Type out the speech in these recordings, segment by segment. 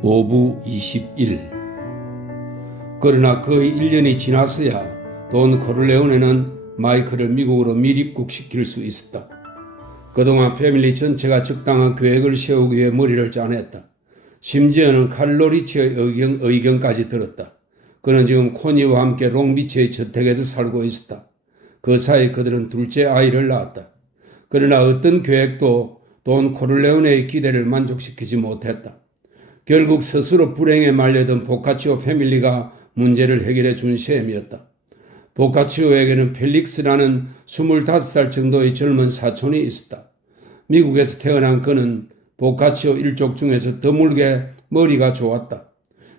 오부 21. 그러나 거의 1년이 지나서야 돈 코를레오네는 마이클을 미국으로 밀입국시킬 수 있었다. 그동안 패밀리 전체가 적당한 계획을 세우기 위해 머리를 짜냈다. 심지어는 칼로리치의 의견까지 들었다. 그는 지금 코니와 함께 롱비치의 저택에서 살고 있었다. 그 사이 그들은 둘째 아이를 낳았다. 그러나 어떤 계획도 돈 코를레오네의 기대를 만족시키지 못했다. 결국 스스로 불행에 말려든 보카치오 패밀리가 문제를 해결해 준 셈이었다. 보카치오에게는 펠릭스라는 25살 정도의 젊은 사촌이 있었다. 미국에서 태어난 그는 보카치오 일족 중에서 드물게 머리가 좋았다.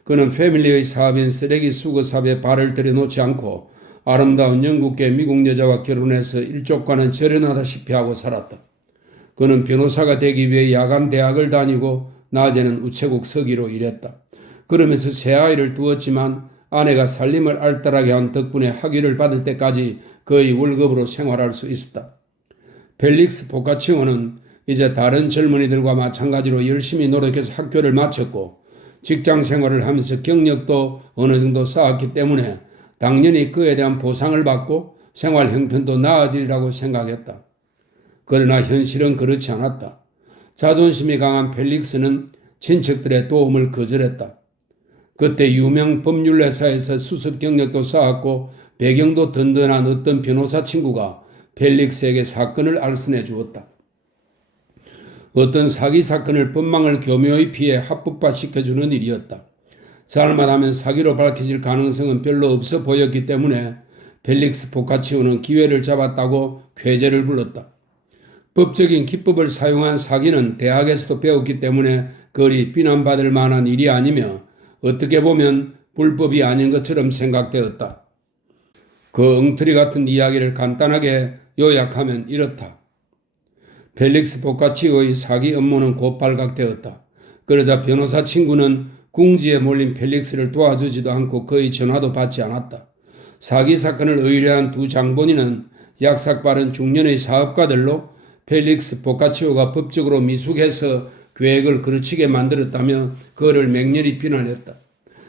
그는 패밀리의 사업인 쓰레기 수거 사업에 발을 들여놓지 않고 아름다운 영국계 미국 여자와 결혼해서 일족과는 절연하다시피 하고 살았다. 그는 변호사가 되기 위해 야간 대학을 다니고 낮에는 우체국 서기로 일했다. 그러면서 새 아이를 두었지만 아내가 살림을 알뜰하게 한 덕분에 학위를 받을 때까지 거의 월급으로 생활할 수 있었다. 펠릭스 보카치오는 이제 다른 젊은이들과 마찬가지로 열심히 노력해서 학교를 마쳤고 직장 생활을 하면서 경력도 어느 정도 쌓았기 때문에 당연히 그에 대한 보상을 받고 생활 형편도 나아지리라고 생각했다. 그러나 현실은 그렇지 않았다. 자존심이 강한 펠릭스는 친척들의 도움을 거절했다. 그때 유명 법률회사에서 수습 경력도 쌓았고 배경도 든든한 어떤 변호사 친구가 펠릭스에게 사건을 알선해 주었다. 어떤 사기 사건을 법망을 교묘히 피해 합법화시켜주는 일이었다. 잘못하면 사기로 밝혀질 가능성은 별로 없어 보였기 때문에 펠릭스 보카치오는 기회를 잡았다고 쾌재를 불렀다. 법적인 기법을 사용한 사기는 대학에서도 배웠기 때문에 그리 비난받을 만한 일이 아니며 어떻게 보면 불법이 아닌 것처럼 생각되었다. 그 엉터리 같은 이야기를 간단하게 요약하면 이렇다. 펠릭스 보카치오의 사기 업무는 곧 발각되었다. 그러자 변호사 친구는 궁지에 몰린 펠릭스를 도와주지도 않고 거의 전화도 받지 않았다. 사기 사건을 의뢰한 두 장본인은 약삭 빠른 중년의 사업가들로 펠릭스 보카치오가 법적으로 미숙해서 계획을 그르치게 만들었다며 그를 맹렬히 비난했다.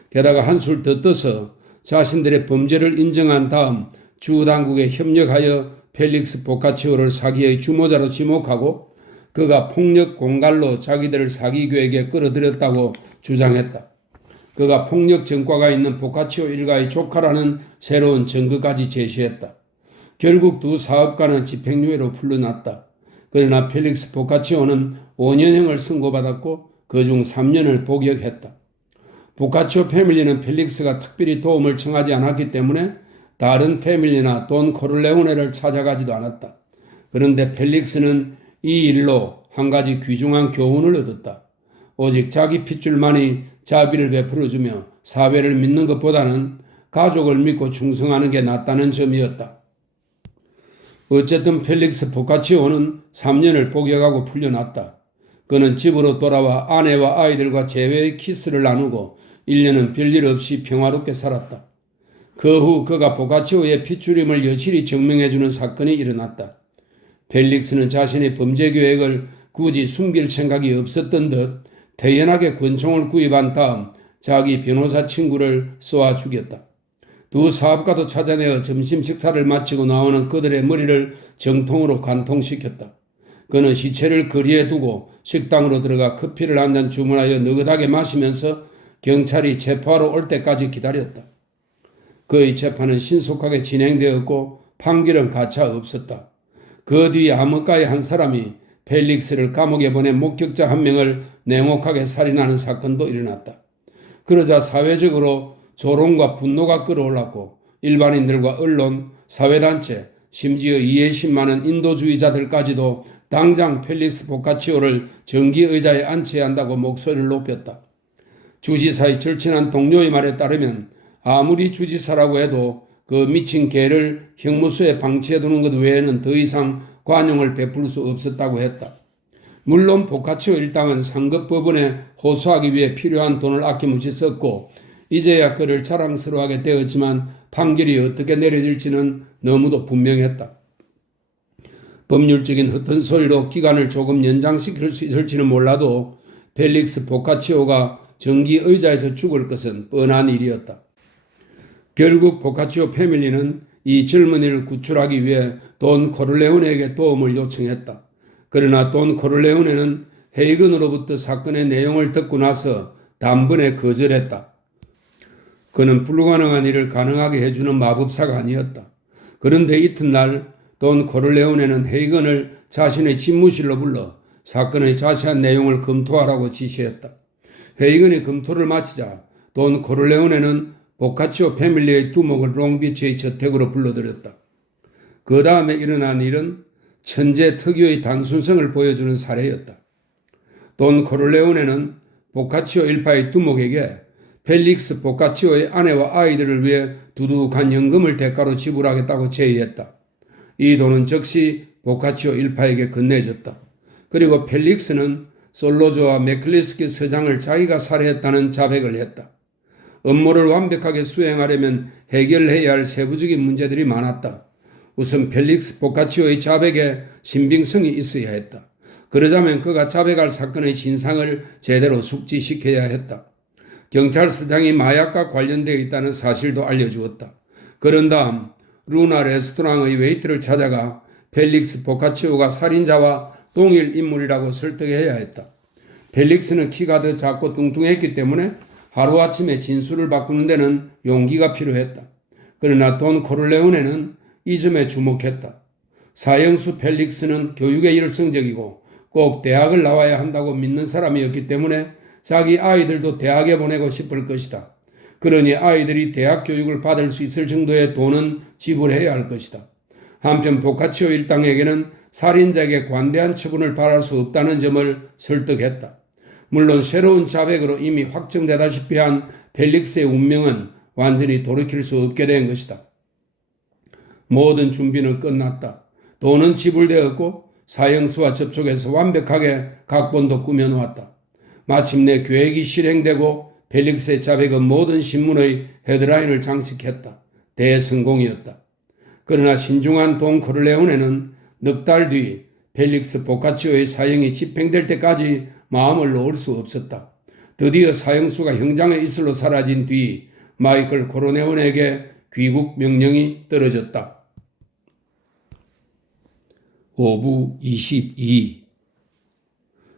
게다가 한술 더 떠서 자신들의 범죄를 인정한 다음 주당국에 협력하여 펠릭스 보카치오를 사기의 주모자로 지목하고 그가 폭력 공갈로 자기들을 사기 계획에 끌어들였다고 주장했다. 그가 폭력 전과가 있는 보카치오 일가의 조카라는 새로운 증거까지 제시했다. 결국 두 사업가는 집행유예로 풀려났다. 그러나 펠릭스 보카치오는 5년형을 선고받았고 그중 3년을 복역했다. 보카치오 패밀리는 펠릭스가 특별히 도움을 청하지 않았기 때문에 다른 패밀리나 돈 코를레오네를 찾아가지도 않았다. 그런데 펠릭스는 이 일로 한 가지 귀중한 교훈을 얻었다. 오직 자기 핏줄만이 자비를 베풀어주며 사회를 믿는 것보다는 가족을 믿고 충성하는 게 낫다는 점이었다. 어쨌든 펠릭스 보카치오는 3년을 복역하고 풀려났다. 그는 집으로 돌아와 아내와 아이들과 재회의 키스를 나누고 1년은 별일 없이 평화롭게 살았다. 그 후 그가 보카치오의 핏줄임을 여실히 증명해주는 사건이 일어났다. 펠릭스는 자신의 범죄 계획을 굳이 숨길 생각이 없었던 듯 태연하게 권총을 구입한 다음 자기 변호사 친구를 쏘아 죽였다. 두 사업가도 찾아내어 점심 식사를 마치고 나오는 그들의 머리를 정통으로 관통시켰다. 그는 시체를 거리에 두고 식당으로 들어가 커피를 한 잔 주문하여 느긋하게 마시면서 경찰이 체포하러 올 때까지 기다렸다. 그의 재판은 신속하게 진행되었고 판결은 가차 없었다. 그 뒤 암흑가의 한 사람이 펠릭스를 감옥에 보내 목격자 한 명을 냉혹하게 살인하는 사건도 일어났다. 그러자 사회적으로 조롱과 분노가 끌어올랐고 일반인들과 언론, 사회단체, 심지어 이해심 많은 인도주의자들까지도 당장 펠릭스 보카치오를 정기의자에 앉혀야 한다고 목소리를 높였다. 주지사의 절친한 동료의 말에 따르면 아무리 주지사라고 해도 그 미친 개를 형무소에 방치해두는 것 외에는 더 이상 관용을 베풀 수 없었다고 했다. 물론 보카치오 일당은 상급 법원에 호소하기 위해 필요한 돈을 아낌없이 썼고 이제야 그를 자랑스러워하게 되었지만 판결이 어떻게 내려질지는 너무도 분명했다. 법률적인 헛헛소리로 기간을 조금 연장시킬 수 있을지는 몰라도 펠릭스 보카치오가 전기 의자에서 죽을 것은 뻔한 일이었다. 결국 보카치오 패밀리는 이 젊은이를 구출하기 위해 돈 코를레오네에게 도움을 요청했다. 그러나 돈 코를레오네는 헤이건으로부터 사건의 내용을 듣고 나서 단번에 거절했다. 그는 불가능한 일을 가능하게 해주는 마법사가 아니었다. 그런데 이튿날 돈 코를레오네는 헤이건을 자신의 집무실로 불러 사건의 자세한 내용을 검토하라고 지시했다. 헤이건이 검토를 마치자 돈 코를레오네는 보카치오 패밀리의 두목을 롱비치의 저택으로 불러들였다. 그 다음에 일어난 일은 천재 특유의 단순성을 보여주는 사례였다. 돈 코를레오네는 보카치오 일파의 두목에게 펠릭스 보카치오의 아내와 아이들을 위해 두둑한 연금을 대가로 지불하겠다고 제의했다. 이 돈은 즉시 보카치오 일파에게 건네졌다. 그리고 펠릭스는 솔로조와 메클리스키 서장을 자기가 살해했다는 자백을 했다. 업무를 완벽하게 수행하려면 해결해야 할 세부적인 문제들이 많았다. 우선 펠릭스 보카치오의 자백에 신빙성이 있어야 했다. 그러자면 그가 자백할 사건의 진상을 제대로 숙지시켜야 했다. 경찰서장이 마약과 관련되어 있다는 사실도 알려주었다. 그런 다음 루나 레스토랑의 웨이트를 찾아가 펠릭스 보카치오가 살인자와 동일 인물이라고 설득해야 했다. 펠릭스는 키가 더 작고 뚱뚱했기 때문에 하루아침에 진술을 바꾸는 데는 용기가 필요했다. 그러나 돈 코를레오네는 이 점에 주목했다. 사형수 펠릭스는 교육에 열성적이고 꼭 대학을 나와야 한다고 믿는 사람이었기 때문에 자기 아이들도 대학에 보내고 싶을 것이다. 그러니 아이들이 대학 교육을 받을 수 있을 정도의 돈은 지불해야 할 것이다. 한편 보카치오 일당에게는 살인자에게 관대한 처분을 바랄 수 없다는 점을 설득했다. 물론 새로운 자백으로 이미 확정되다시피 한 펠릭스의 운명은 완전히 돌이킬 수 없게 된 것이다. 모든 준비는 끝났다. 돈은 지불되었고 사형수와 접촉해서 완벽하게 각본도 꾸며놓았다. 마침내 계획이 실행되고 펠릭스의 자백은 모든 신문의 헤드라인을 장식했다. 대성공이었다. 그러나 신중한 돈 코를레오네는 넉 달 뒤 펠릭스 보카치오의 사형이 집행될 때까지 마음을 놓을 수 없었다. 드디어 사형수가 형장에 이슬로 사라진 뒤 마이클 코르레오네에게 귀국 명령이 떨어졌다. 5부 22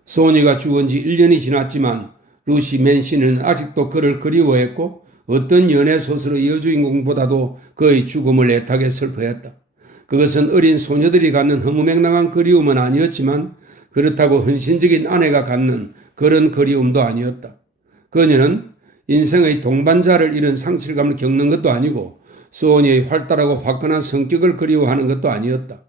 소니가 죽은 지 1년이 지났지만 루시 맨시는 아직도 그를 그리워했고 어떤 연애소설의 여주인공보다도 그의 죽음을 애타게 슬퍼했다. 그것은 어린 소녀들이 갖는 허무맹랑한 그리움은 아니었지만 그렇다고 헌신적인 아내가 갖는 그런 그리움도 아니었다. 그녀는 인생의 동반자를 잃은 상실감을 겪는 것도 아니고 소니의 활달하고 화끈한 성격을 그리워하는 것도 아니었다.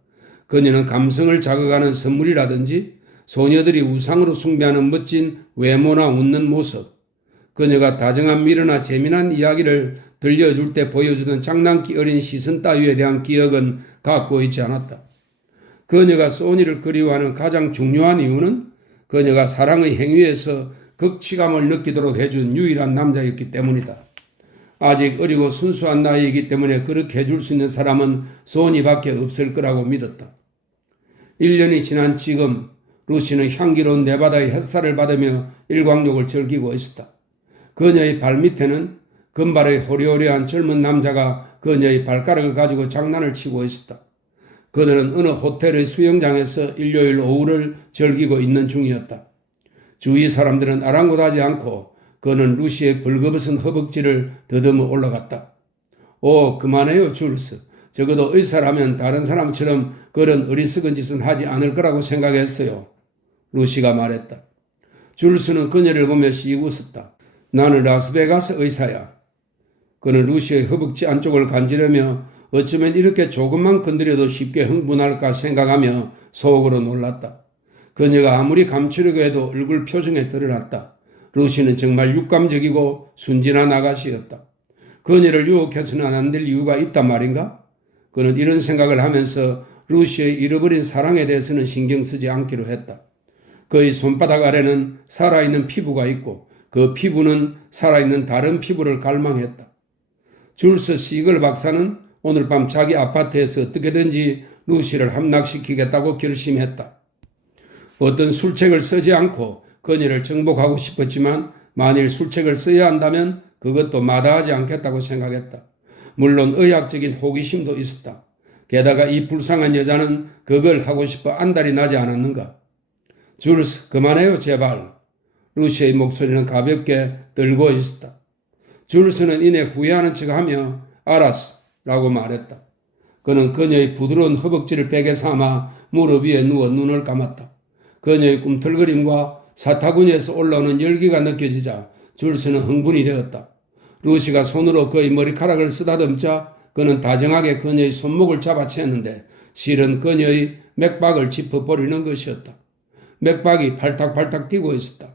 그녀는 감성을 자극하는 선물이라든지 소녀들이 우상으로 숭배하는 멋진 외모나 웃는 모습, 그녀가 다정한 미르나 재미난 이야기를 들려줄 때 보여주던 장난기 어린 시선 따위에 대한 기억은 갖고 있지 않았다. 그녀가 소니를 그리워하는 가장 중요한 이유는 그녀가 사랑의 행위에서 극치감을 느끼도록 해준 유일한 남자였기 때문이다. 아직 어리고 순수한 나이이기 때문에 그렇게 해줄 수 있는 사람은 소니밖에 없을 거라고 믿었다. 1년이 지난 지금 루시는 향기로운 네바다의 햇살을 받으며 일광욕을 즐기고 있었다. 그녀의 발밑에는 금발의 호리호리한 젊은 남자가 그녀의 발가락을 가지고 장난을 치고 있었다. 그들은 어느 호텔의 수영장에서 일요일 오후를 즐기고 있는 중이었다. 주위 사람들은 아랑곳하지 않고 그는 루시의 벌거벗은 허벅지를 더듬어 올라갔다. 오, 그만해요, 줄스. 적어도 의사라면 다른 사람처럼 그런 어리석은 짓은 하지 않을 거라고 생각했어요. 루시가 말했다. 줄스는 그녀를 보며 씩 웃었다. 나는 라스베가스 의사야. 그는 루시의 허벅지 안쪽을 간지르며 어쩌면 이렇게 조금만 건드려도 쉽게 흥분할까 생각하며 속으로 놀랐다. 그녀가 아무리 감추려고 해도 얼굴 표정에 드러났다. 루시는 정말 육감적이고 순진한 아가씨였다. 그녀를 유혹해서는 안 될 이유가 있단 말인가? 그는 이런 생각을 하면서 루시의 잃어버린 사랑에 대해서는 신경 쓰지 않기로 했다. 그의 손바닥 아래는 살아있는 피부가 있고 그 피부는 살아있는 다른 피부를 갈망했다. 줄스 시글 박사는 오늘 밤 자기 아파트에서 어떻게든지 루시를 함락시키겠다고 결심했다. 어떤 술책을 쓰지 않고 그녀를 정복하고 싶었지만 만일 술책을 써야 한다면 그것도 마다하지 않겠다고 생각했다. 물론 의학적인 호기심도 있었다. 게다가 이 불쌍한 여자는 그걸 하고 싶어 안달이 나지 않았는가. 줄스, 그만해요 제발. 루시의 목소리는 가볍게 떨고 있었다. 줄스는 이내 후회하는 척하며 알았어 라고 말했다. 그는 그녀의 부드러운 허벅지를 베개 삼아 무릎 위에 누워 눈을 감았다. 그녀의 꿈틀거림과 사타구니에서 올라오는 열기가 느껴지자 줄스는 흥분이 되었다. 루시가 손으로 그의 머리카락을 쓰다듬자 그는 다정하게 그녀의 손목을 잡아챘는데 실은 그녀의 맥박을 짚어버리는 것이었다. 맥박이 팔딱팔딱 뛰고 있었다.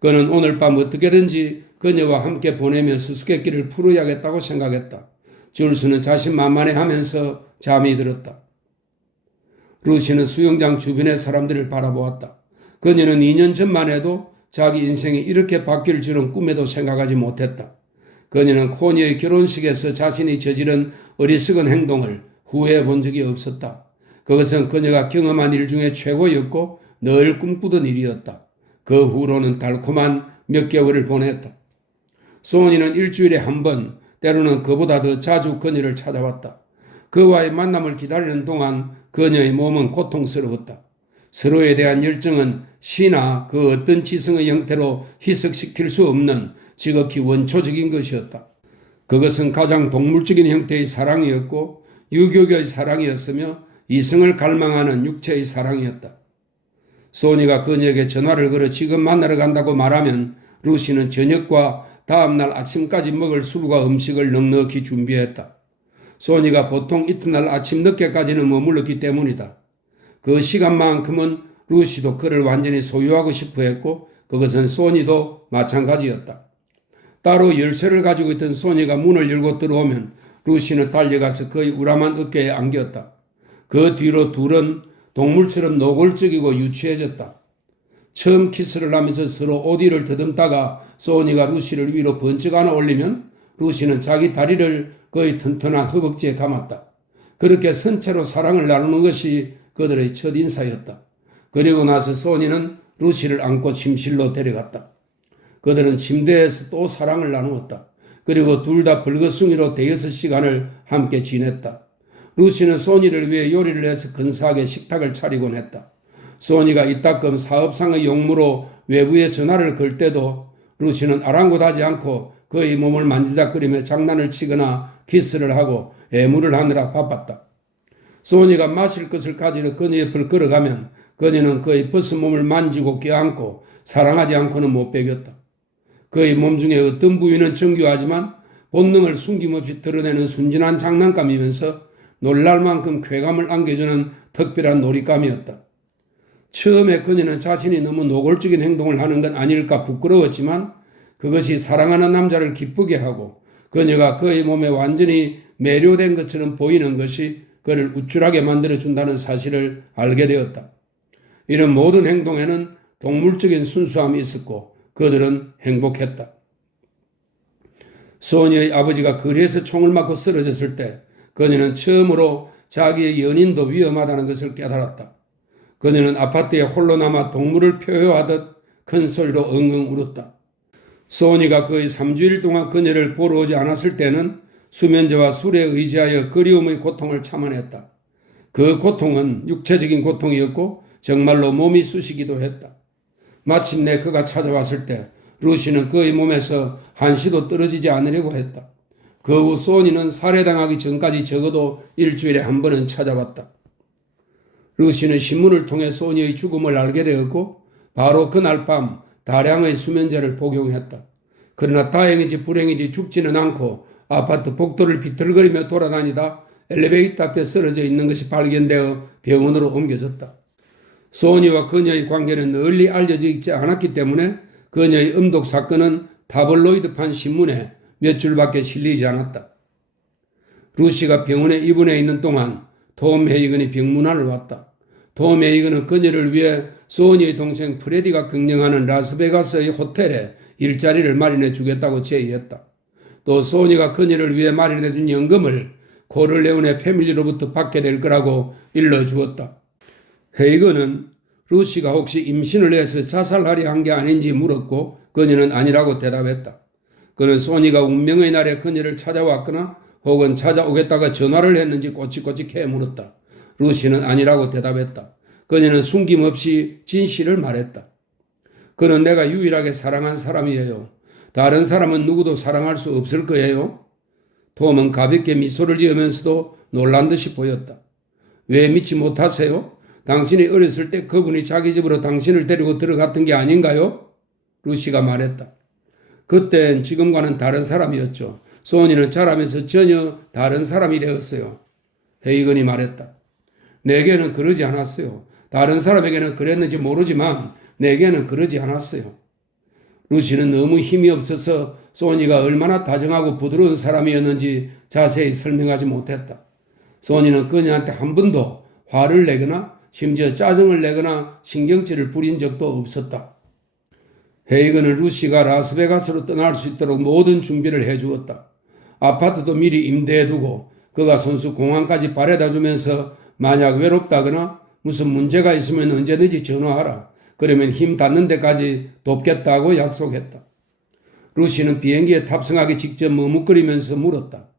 그는 오늘 밤 어떻게든지 그녀와 함께 보내며 수수께끼를 풀어야겠다고 생각했다. 줄스는 자신만만해하면서 잠이 들었다. 루시는 수영장 주변의 사람들을 바라보았다. 그녀는 2년 전만 해도 자기 인생이 이렇게 바뀔 줄은 꿈에도 생각하지 못했다. 그녀는 코니의 결혼식에서 자신이 저지른 어리석은 행동을 후회해 본 적이 없었다. 그것은 그녀가 경험한 일 중에 최고였고 늘 꿈꾸던 일이었다. 그 후로는 달콤한 몇 개월을 보냈다. 소은이는 일주일에 한 번, 때로는 그보다 더 자주 그녀를 찾아왔다. 그와의 만남을 기다리는 동안 그녀의 몸은 고통스러웠다. 서로에 대한 열정은 시나 그 어떤 지성의 형태로 희석시킬 수 없는 지극히 원초적인 것이었다. 그것은 가장 동물적인 형태의 사랑이었고 유교의 사랑이었으며 이성을 갈망하는 육체의 사랑이었다. 소니가 그녀에게 전화를 걸어 지금 만나러 간다고 말하면 루시는 저녁과 다음날 아침까지 먹을 술과 음식을 넉넉히 준비했다. 소니가 보통 이튿날 아침 늦게까지는 머물렀기 때문이다. 그 시간만큼은 루시도 그를 완전히 소유하고 싶어 했고 그것은 소니도 마찬가지였다. 따로 열쇠를 가지고 있던 소니가 문을 열고 들어오면 루시는 달려가서 그의 우람한 어깨에 안겼다. 그 뒤로 둘은 동물처럼 노골적이고 유치해졌다. 처음 키스를 하면서 서로 어디를 더듬다가 소니가 루시를 위로 번쩍 안아 올리면 루시는 자기 다리를 그의 튼튼한 허벅지에 담았다. 그렇게 선체로 사랑을 나누는 것이 그들의 첫 인사였다. 그리고 나서 소니는 루시를 안고 침실로 데려갔다. 그들은 침대에서 또 사랑을 나누었다. 그리고 둘 다 벌거숭이로 대여섯 시간을 함께 지냈다. 루시는 소니를 위해 요리를 해서 근사하게 식탁을 차리곤 했다. 소니가 이따금 사업상의 용무로 외부에 전화를 걸 때도 루시는 아랑곳하지 않고 그의 몸을 만지작거리며 장난을 치거나 키스를 하고 애무를 하느라 바빴다. 소니가 마실 것을 가지러 그녀 옆을 걸어가면 그녀는 그의 벗은 몸을 만지고 껴안고 사랑하지 않고는 못 베겼다. 그의 몸 중에 어떤 부위는 정교하지만 본능을 숨김없이 드러내는 순진한 장난감이면서 놀랄 만큼 쾌감을 안겨주는 특별한 놀잇감이었다. 처음에 그녀는 자신이 너무 노골적인 행동을 하는 건 아닐까 부끄러웠지만 그것이 사랑하는 남자를 기쁘게 하고 그녀가 그의 몸에 완전히 매료된 것처럼 보이는 것이 그를 우쭐하게 만들어준다는 사실을 알게 되었다. 이런 모든 행동에는 동물적인 순수함이 있었고 그들은 행복했다. 소니의 아버지가 거리에서 총을 맞고 쓰러졌을 때 그녀는 처음으로 자기의 연인도 위험하다는 것을 깨달았다. 그녀는 아파트에 홀로 남아 동물을 표효하듯 큰 소리로 엉엉 울었다. 소니가 거의 3주일 동안 그녀를 보러 오지 않았을 때는 수면제와 술에 의지하여 그리움의 고통을 참아냈다. 그 고통은 육체적인 고통이었고 정말로 몸이 쑤시기도 했다. 마침내 그가 찾아왔을 때 루시는 그의 몸에서 한시도 떨어지지 않으려고 했다. 그 후 소니는 살해당하기 전까지 적어도 일주일에 한 번은 찾아왔다. 루시는 신문을 통해 소니의 죽음을 알게 되었고 바로 그날 밤 다량의 수면제를 복용했다. 그러나 다행인지 불행인지 죽지는 않고 아파트 복도를 비틀거리며 돌아다니다 엘리베이터 앞에 쓰러져 있는 것이 발견되어 병원으로 옮겨졌다. 소니와 그녀의 관계는 널리 알려져 있지 않았기 때문에 그녀의 음독 사건은 타블로이드판 신문에 몇 줄밖에 실리지 않았다. 루시가 병원에 입원해 있는 동안 톰 헤이건이 병문안을 왔다. 톰 헤이건은 그녀를 위해 소니의 동생 프레디가 경영하는 라스베가스의 호텔에 일자리를 마련해 주겠다고 제의했다. 또 소니가 그녀를 위해 마련해 준 연금을 코를레오네 패밀리로부터 받게 될 거라고 일러주었다. 헤이건은 루시가 혹시 임신을 해서 자살하려 한 게 아닌지 물었고 그녀는 아니라고 대답했다. 그는 소니가 운명의 날에 그녀를 찾아왔거나 혹은 찾아오겠다가 전화를 했는지 꼬치꼬치해 물었다. 루시는 아니라고 대답했다. 그녀는 숨김없이 진실을 말했다. 그는 내가 유일하게 사랑한 사람이에요. 다른 사람은 누구도 사랑할 수 없을 거예요. 톰은 가볍게 미소를 지으면서도 놀란 듯이 보였다. 왜 믿지 못하세요? 당신이 어렸을 때 그분이 자기 집으로 당신을 데리고 들어갔던 게 아닌가요? 루시가 말했다. 그땐 지금과는 다른 사람이었죠. 소니는 자라면서 전혀 다른 사람이 되었어요. 헤이건이 말했다. 내게는 그러지 않았어요. 다른 사람에게는 그랬는지 모르지만 내게는 그러지 않았어요. 루시는 너무 힘이 없어서 소니가 얼마나 다정하고 부드러운 사람이었는지 자세히 설명하지 못했다. 소니는 그녀한테 한 번도 화를 내거나 심지어 짜증을 내거나 신경질을 부린 적도 없었다. 헤이건은 루시가 라스베가스로 떠날 수 있도록 모든 준비를 해주었다. 아파트도 미리 임대해두고 그가 손수 공항까지 바래다주면서 만약 외롭다거나 무슨 문제가 있으면 언제든지 전화하라. 그러면 힘 닿는 데까지 돕겠다고 약속했다. 루시는 비행기에 탑승하기 직전 머뭇거리면서 물었다.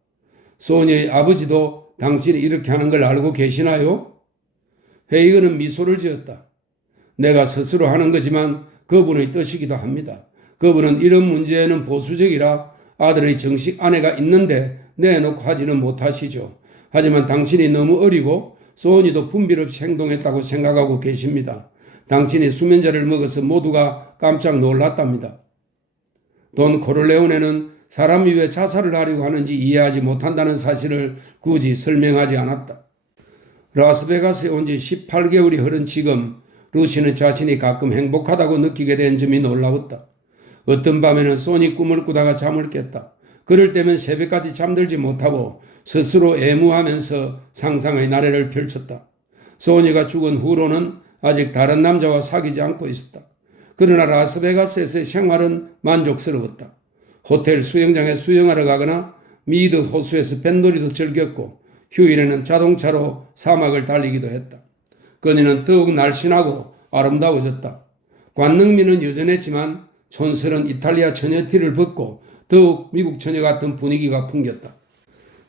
소니의 아버지도 당신이 이렇게 하는 걸 알고 계시나요? 헤이건은 미소를 지었다. 내가 스스로 하는 거지만 그분의 뜻이기도 합니다. 그분은 이런 문제에는 보수적이라 아들의 정식 아내가 있는데 내놓고 하지는 못하시죠. 하지만 당신이 너무 어리고 소니도 분별 없이 행동했다고 생각하고 계십니다. 당신이 수면제를 먹어서 모두가 깜짝 놀랐답니다. 돈 코르레오네는 사람이 왜 자살을 하려고 하는지 이해하지 못한다는 사실을 굳이 설명하지 않았다. 라스베가스에 온 지 18개월이 흐른 지금 루시는 자신이 가끔 행복하다고 느끼게 된 점이 놀라웠다. 어떤 밤에는 소니 꿈을 꾸다가 잠을 깼다. 그럴 때면 새벽까지 잠들지 못하고 스스로 애무하면서 상상의 나래를 펼쳤다. 소니가 죽은 후로는 아직 다른 남자와 사귀지 않고 있었다. 그러나 라스베가스에서의 생활은 만족스러웠다. 호텔 수영장에 수영하러 가거나 미드 호수에서 뱃놀이도 즐겼고 휴일에는 자동차로 사막을 달리기도 했다. 그녀는 더욱 날씬하고 아름다워졌다. 관능미는 여전했지만 촌스런 이탈리아 처녀티를 벗고 더욱 미국 처녀 같은 분위기가 풍겼다.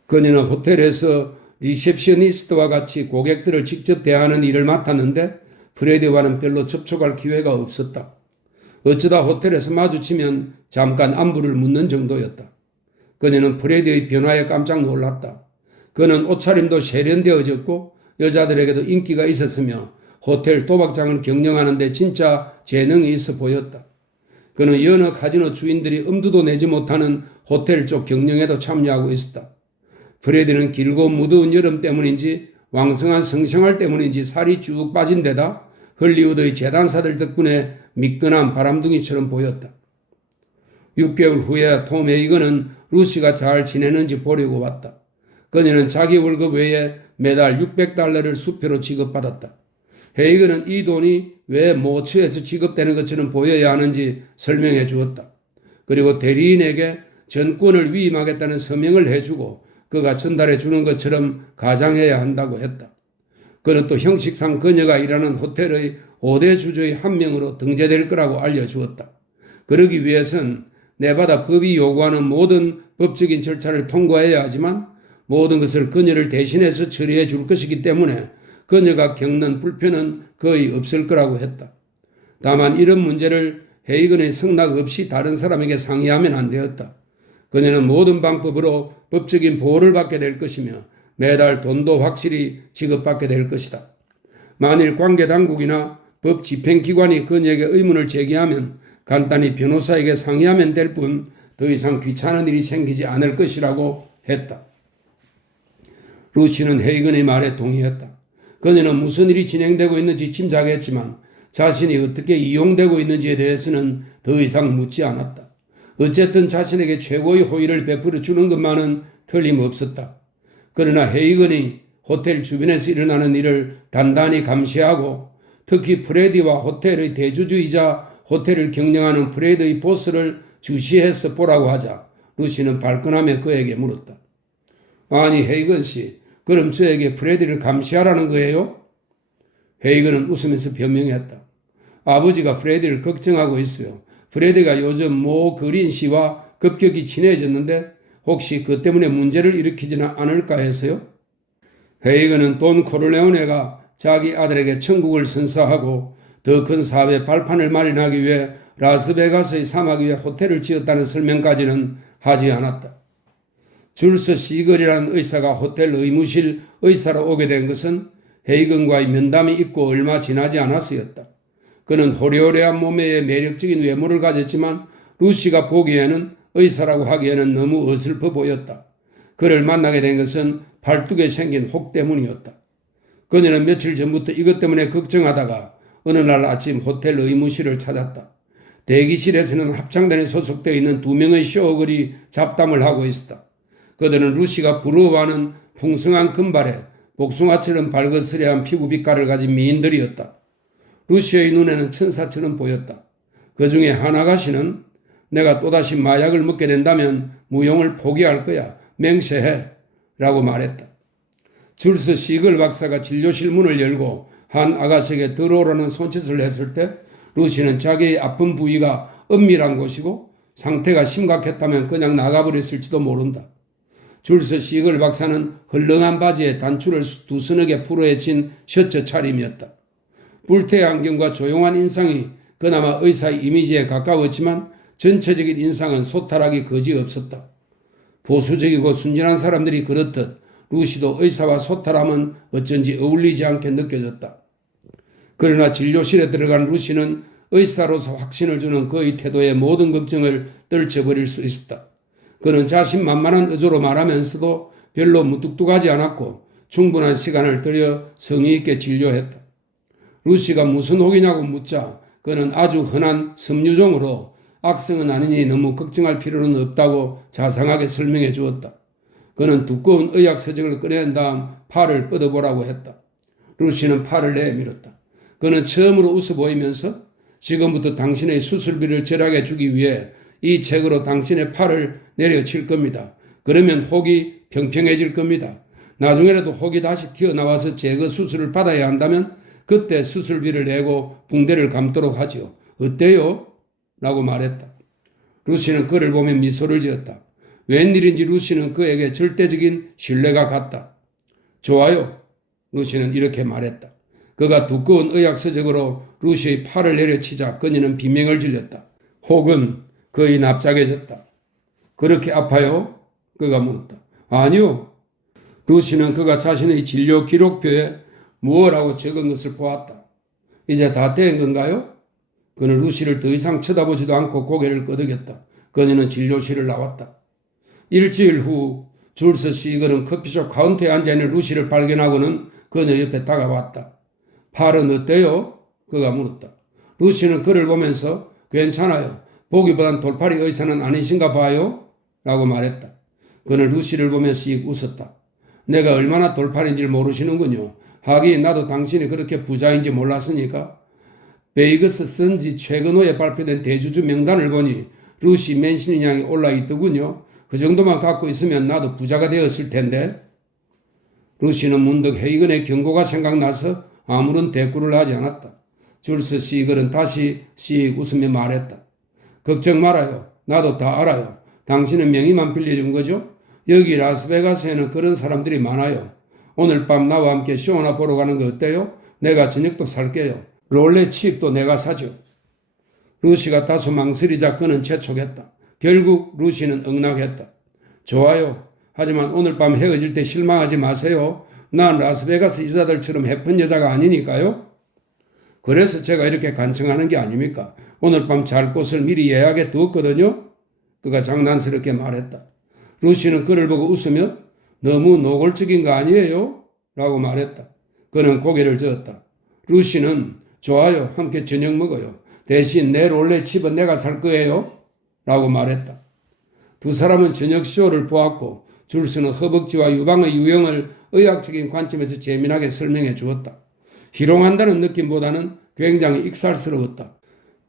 그녀는 호텔에서 리셉셔니스트와 같이 고객들을 직접 대하는 일을 맡았는데 프레디와는 별로 접촉할 기회가 없었다. 어쩌다 호텔에서 마주치면 잠깐 안부를 묻는 정도였다. 그녀는 프레디의 변화에 깜짝 놀랐다. 그는 옷차림도 세련되어졌고 여자들에게도 인기가 있었으며 호텔 도박장을 경영하는 데 진짜 재능이 있어 보였다. 그는 여느 카지노 주인들이 엄두도 내지 못하는 호텔 쪽 경영에도 참여하고 있었다. 프레디는 길고 무더운 여름 때문인지 왕성한 성생활 때문인지 살이 쭉 빠진 데다 헐리우드의 재단사들 덕분에 미끈한 바람둥이처럼 보였다. 6개월 후에 톰 헤이건은 루시가 잘 지내는지 보려고 왔다. 그녀는 자기 월급 외에 매달 $600를 수표로 지급받았다. 헤이건은 이 돈이 왜 모처에서 지급되는 것처럼 보여야 하는지 설명해 주었다. 그리고 대리인에게 전권을 위임하겠다는 서명을 해주고 그가 전달해 주는 것처럼 가장해야 한다고 했다. 그는 또 형식상 그녀가 일하는 호텔의 5대 주주의 한 명으로 등재될 거라고 알려주었다. 그러기 위해선 네바다 법이 요구하는 모든 법적인 절차를 통과해야 하지만 모든 것을 그녀를 대신해서 처리해 줄 것이기 때문에 그녀가 겪는 불편은 거의 없을 거라고 했다. 다만 이런 문제를 헤이건의 승낙 없이 다른 사람에게 상의하면 안 되었다. 그녀는 모든 방법으로 법적인 보호를 받게 될 것이며 매달 돈도 확실히 지급받게 될 것이다. 만일 관계당국이나 법 집행기관이 그녀에게 의문을 제기하면 간단히 변호사에게 상의하면 될 뿐 더 이상 귀찮은 일이 생기지 않을 것이라고 했다. 루시는 헤이건의 말에 동의했다. 그녀는 무슨 일이 진행되고 있는지 짐작했지만 자신이 어떻게 이용되고 있는지에 대해서는 더 이상 묻지 않았다. 어쨌든 자신에게 최고의 호의를 베풀어 주는 것만은 틀림없었다. 그러나 헤이건이 호텔 주변에서 일어나는 일을 단단히 감시하고 특히 프레디와 호텔의 대주주이자 호텔을 경영하는 프레디의 보스를 주시해서 보라고 하자 루시는 발끈하며 그에게 물었다. 아니 헤이건 씨, 그럼 저에게 프레디를 감시하라는 거예요? 헤이건은 웃으면서 변명했다. 아버지가 프레디를 걱정하고 있어요. 프레드가 요즘 모 그린 씨와 급격히 친해졌는데 혹시 그 때문에 문제를 일으키지는 않을까 해서요. 헤이건은 돈 코르레오네가 자기 아들에게 천국을 선사하고 더 큰 사회 발판을 마련하기 위해 라스베가스의 사막 위에 호텔을 지었다는 설명까지는 하지 않았다. 줄서 시글이라는 의사가 호텔 의무실 의사로 오게 된 것은 헤이건과의 면담이 있고 얼마 지나지 않았었다. 그는 호리호리한 몸에 매력적인 외모를 가졌지만 루시가 보기에는 의사라고 하기에는 너무 어설퍼 보였다. 그를 만나게 된 것은 발뚝에 생긴 혹 때문이었다. 그녀는 며칠 전부터 이것 때문에 걱정하다가 어느 날 아침 호텔 의무실을 찾았다. 대기실에서는 합창단에 소속되어 있는 2명의 쇼걸이 잡담을 하고 있었다. 그들은 루시가 부러워하는 풍성한 금발에 복숭아처럼 발그스레한 피부 빛깔을 가진 미인들이었다. 루시의 눈에는 천사처럼 보였다. 그 중에 한 아가씨는 내가 또다시 마약을 먹게 된다면 무용을 포기할 거야. 맹세해. 라고 말했다. 줄서 시글 박사가 진료실 문을 열고 한 아가씨에게 들어오라는 손짓을 했을 때 루시는 자기의 아픈 부위가 은밀한 곳이고 상태가 심각했다면 그냥 나가버렸을지도 모른다. 줄서 시글 박사는 헐렁한 바지에 단추를 두서너 풀어헤 친 셔츠 차림이었다. 뿔테 안경과 조용한 인상이 그나마 의사의 이미지에 가까웠지만 전체적인 인상은 소탈하기 거지없었다. 보수적이고 순진한 사람들이 그렇듯 루시도 의사와 소탈함은 어쩐지 어울리지 않게 느껴졌다. 그러나 진료실에 들어간 루시는 의사로서 확신을 주는 그의 태도에 모든 걱정을 떨쳐버릴 수 있었다. 그는 자신만만한 의조로 말하면서도 별로 무뚝뚝하지 않았고 충분한 시간을 들여 성의 있게 진료했다. 루시가 무슨 혹이냐고 묻자 그는 아주 흔한 섬유종으로 악성은 아니니 너무 걱정할 필요는 없다고 자상하게 설명해 주었다. 그는 두꺼운 의학 서적을 꺼낸 다음 팔을 뻗어보라고 했다. 루시는 팔을 내밀었다. 그는 처음으로 웃어 보이면서 지금부터 당신의 수술비를 절약해 주기 위해 이 책으로 당신의 팔을 내려칠 겁니다. 그러면 혹이 평평해질 겁니다. 나중에라도 혹이 다시 튀어나와서 제거 수술을 받아야 한다면 그때 수술비를 내고 붕대를 감도록 하지요. 어때요? 라고 말했다. 루시는 그를 보며 미소를 지었다. 웬일인지 루시는 그에게 절대적인 신뢰가 갔다. 좋아요. 루시는 이렇게 말했다. 그가 두꺼운 의학서적으로 루시의 팔을 내려치자 그녀는 비명을 질렀다. 혹은 거의 납작해졌다. 그렇게 아파요? 그가 물었다. 아니요. 루시는 그가 자신의 진료 기록표에 무엇라고 적은 것을 보았다. 이제 다 된 건가요? 그는 루시를 더 이상 쳐다보지도 않고 고개를 끄덕였다. 그녀는 진료실을 나왔다. 일주일 후 줄서 시그는 커피숍 카운터에 앉아있는 루시를 발견하고는 그녀 옆에 다가왔다. 팔은 어때요? 그가 물었다. 루시는 그를 보면서 괜찮아요. 보기보단 돌팔이 의사는 아니신가 봐요? 라고 말했다. 그는 루시를 보며 씩 웃었다. 내가 얼마나 돌팔인지 모르시는군요. 하긴 나도 당신이 그렇게 부자인지 몰랐으니까. 베이거스 선지 최근 후에 발표된 대주주 명단을 보니 루시 맨시니 양이 올라있더군요. 그 정도만 갖고 있으면 나도 부자가 되었을 텐데. 루시는 문득 헤이건의 경고가 생각나서 아무런 대꾸를 하지 않았다. 줄서 시글은 다시 씩 웃으며 말했다. 걱정 말아요. 나도 다 알아요. 당신은 명의만 빌려준 거죠? 여기 라스베가스에는 그런 사람들이 많아요. 오늘 밤 나와 함께 쇼나 보러 가는 거 어때요? 내가 저녁도 살게요. 롤레 칩도 내가 사죠. 루시가 다소 망설이자 그는 재촉했다. 결국 루시는 응낙했다. 좋아요. 하지만 오늘 밤 헤어질 때 실망하지 마세요. 난 라스베가스 여자들처럼 해픈 여자가 아니니까요. 그래서 제가 이렇게 간청하는 게 아닙니까? 오늘 밤 잘 곳을 미리 예약해 두었거든요. 그가 장난스럽게 말했다. 루시는 그를 보고 웃으며 너무 노골적인 거 아니에요? 라고 말했다. 그는 고개를 저었다. 루시는 좋아요. 함께 저녁 먹어요. 대신 내 롤레 칩은 내가 살 거예요. 라고 말했다. 두 사람은 저녁 쇼를 보았고 줄서는 허벅지와 유방의 유형을 의학적인 관점에서 재미나게 설명해 주었다. 희롱한다는 느낌보다는 굉장히 익살스러웠다.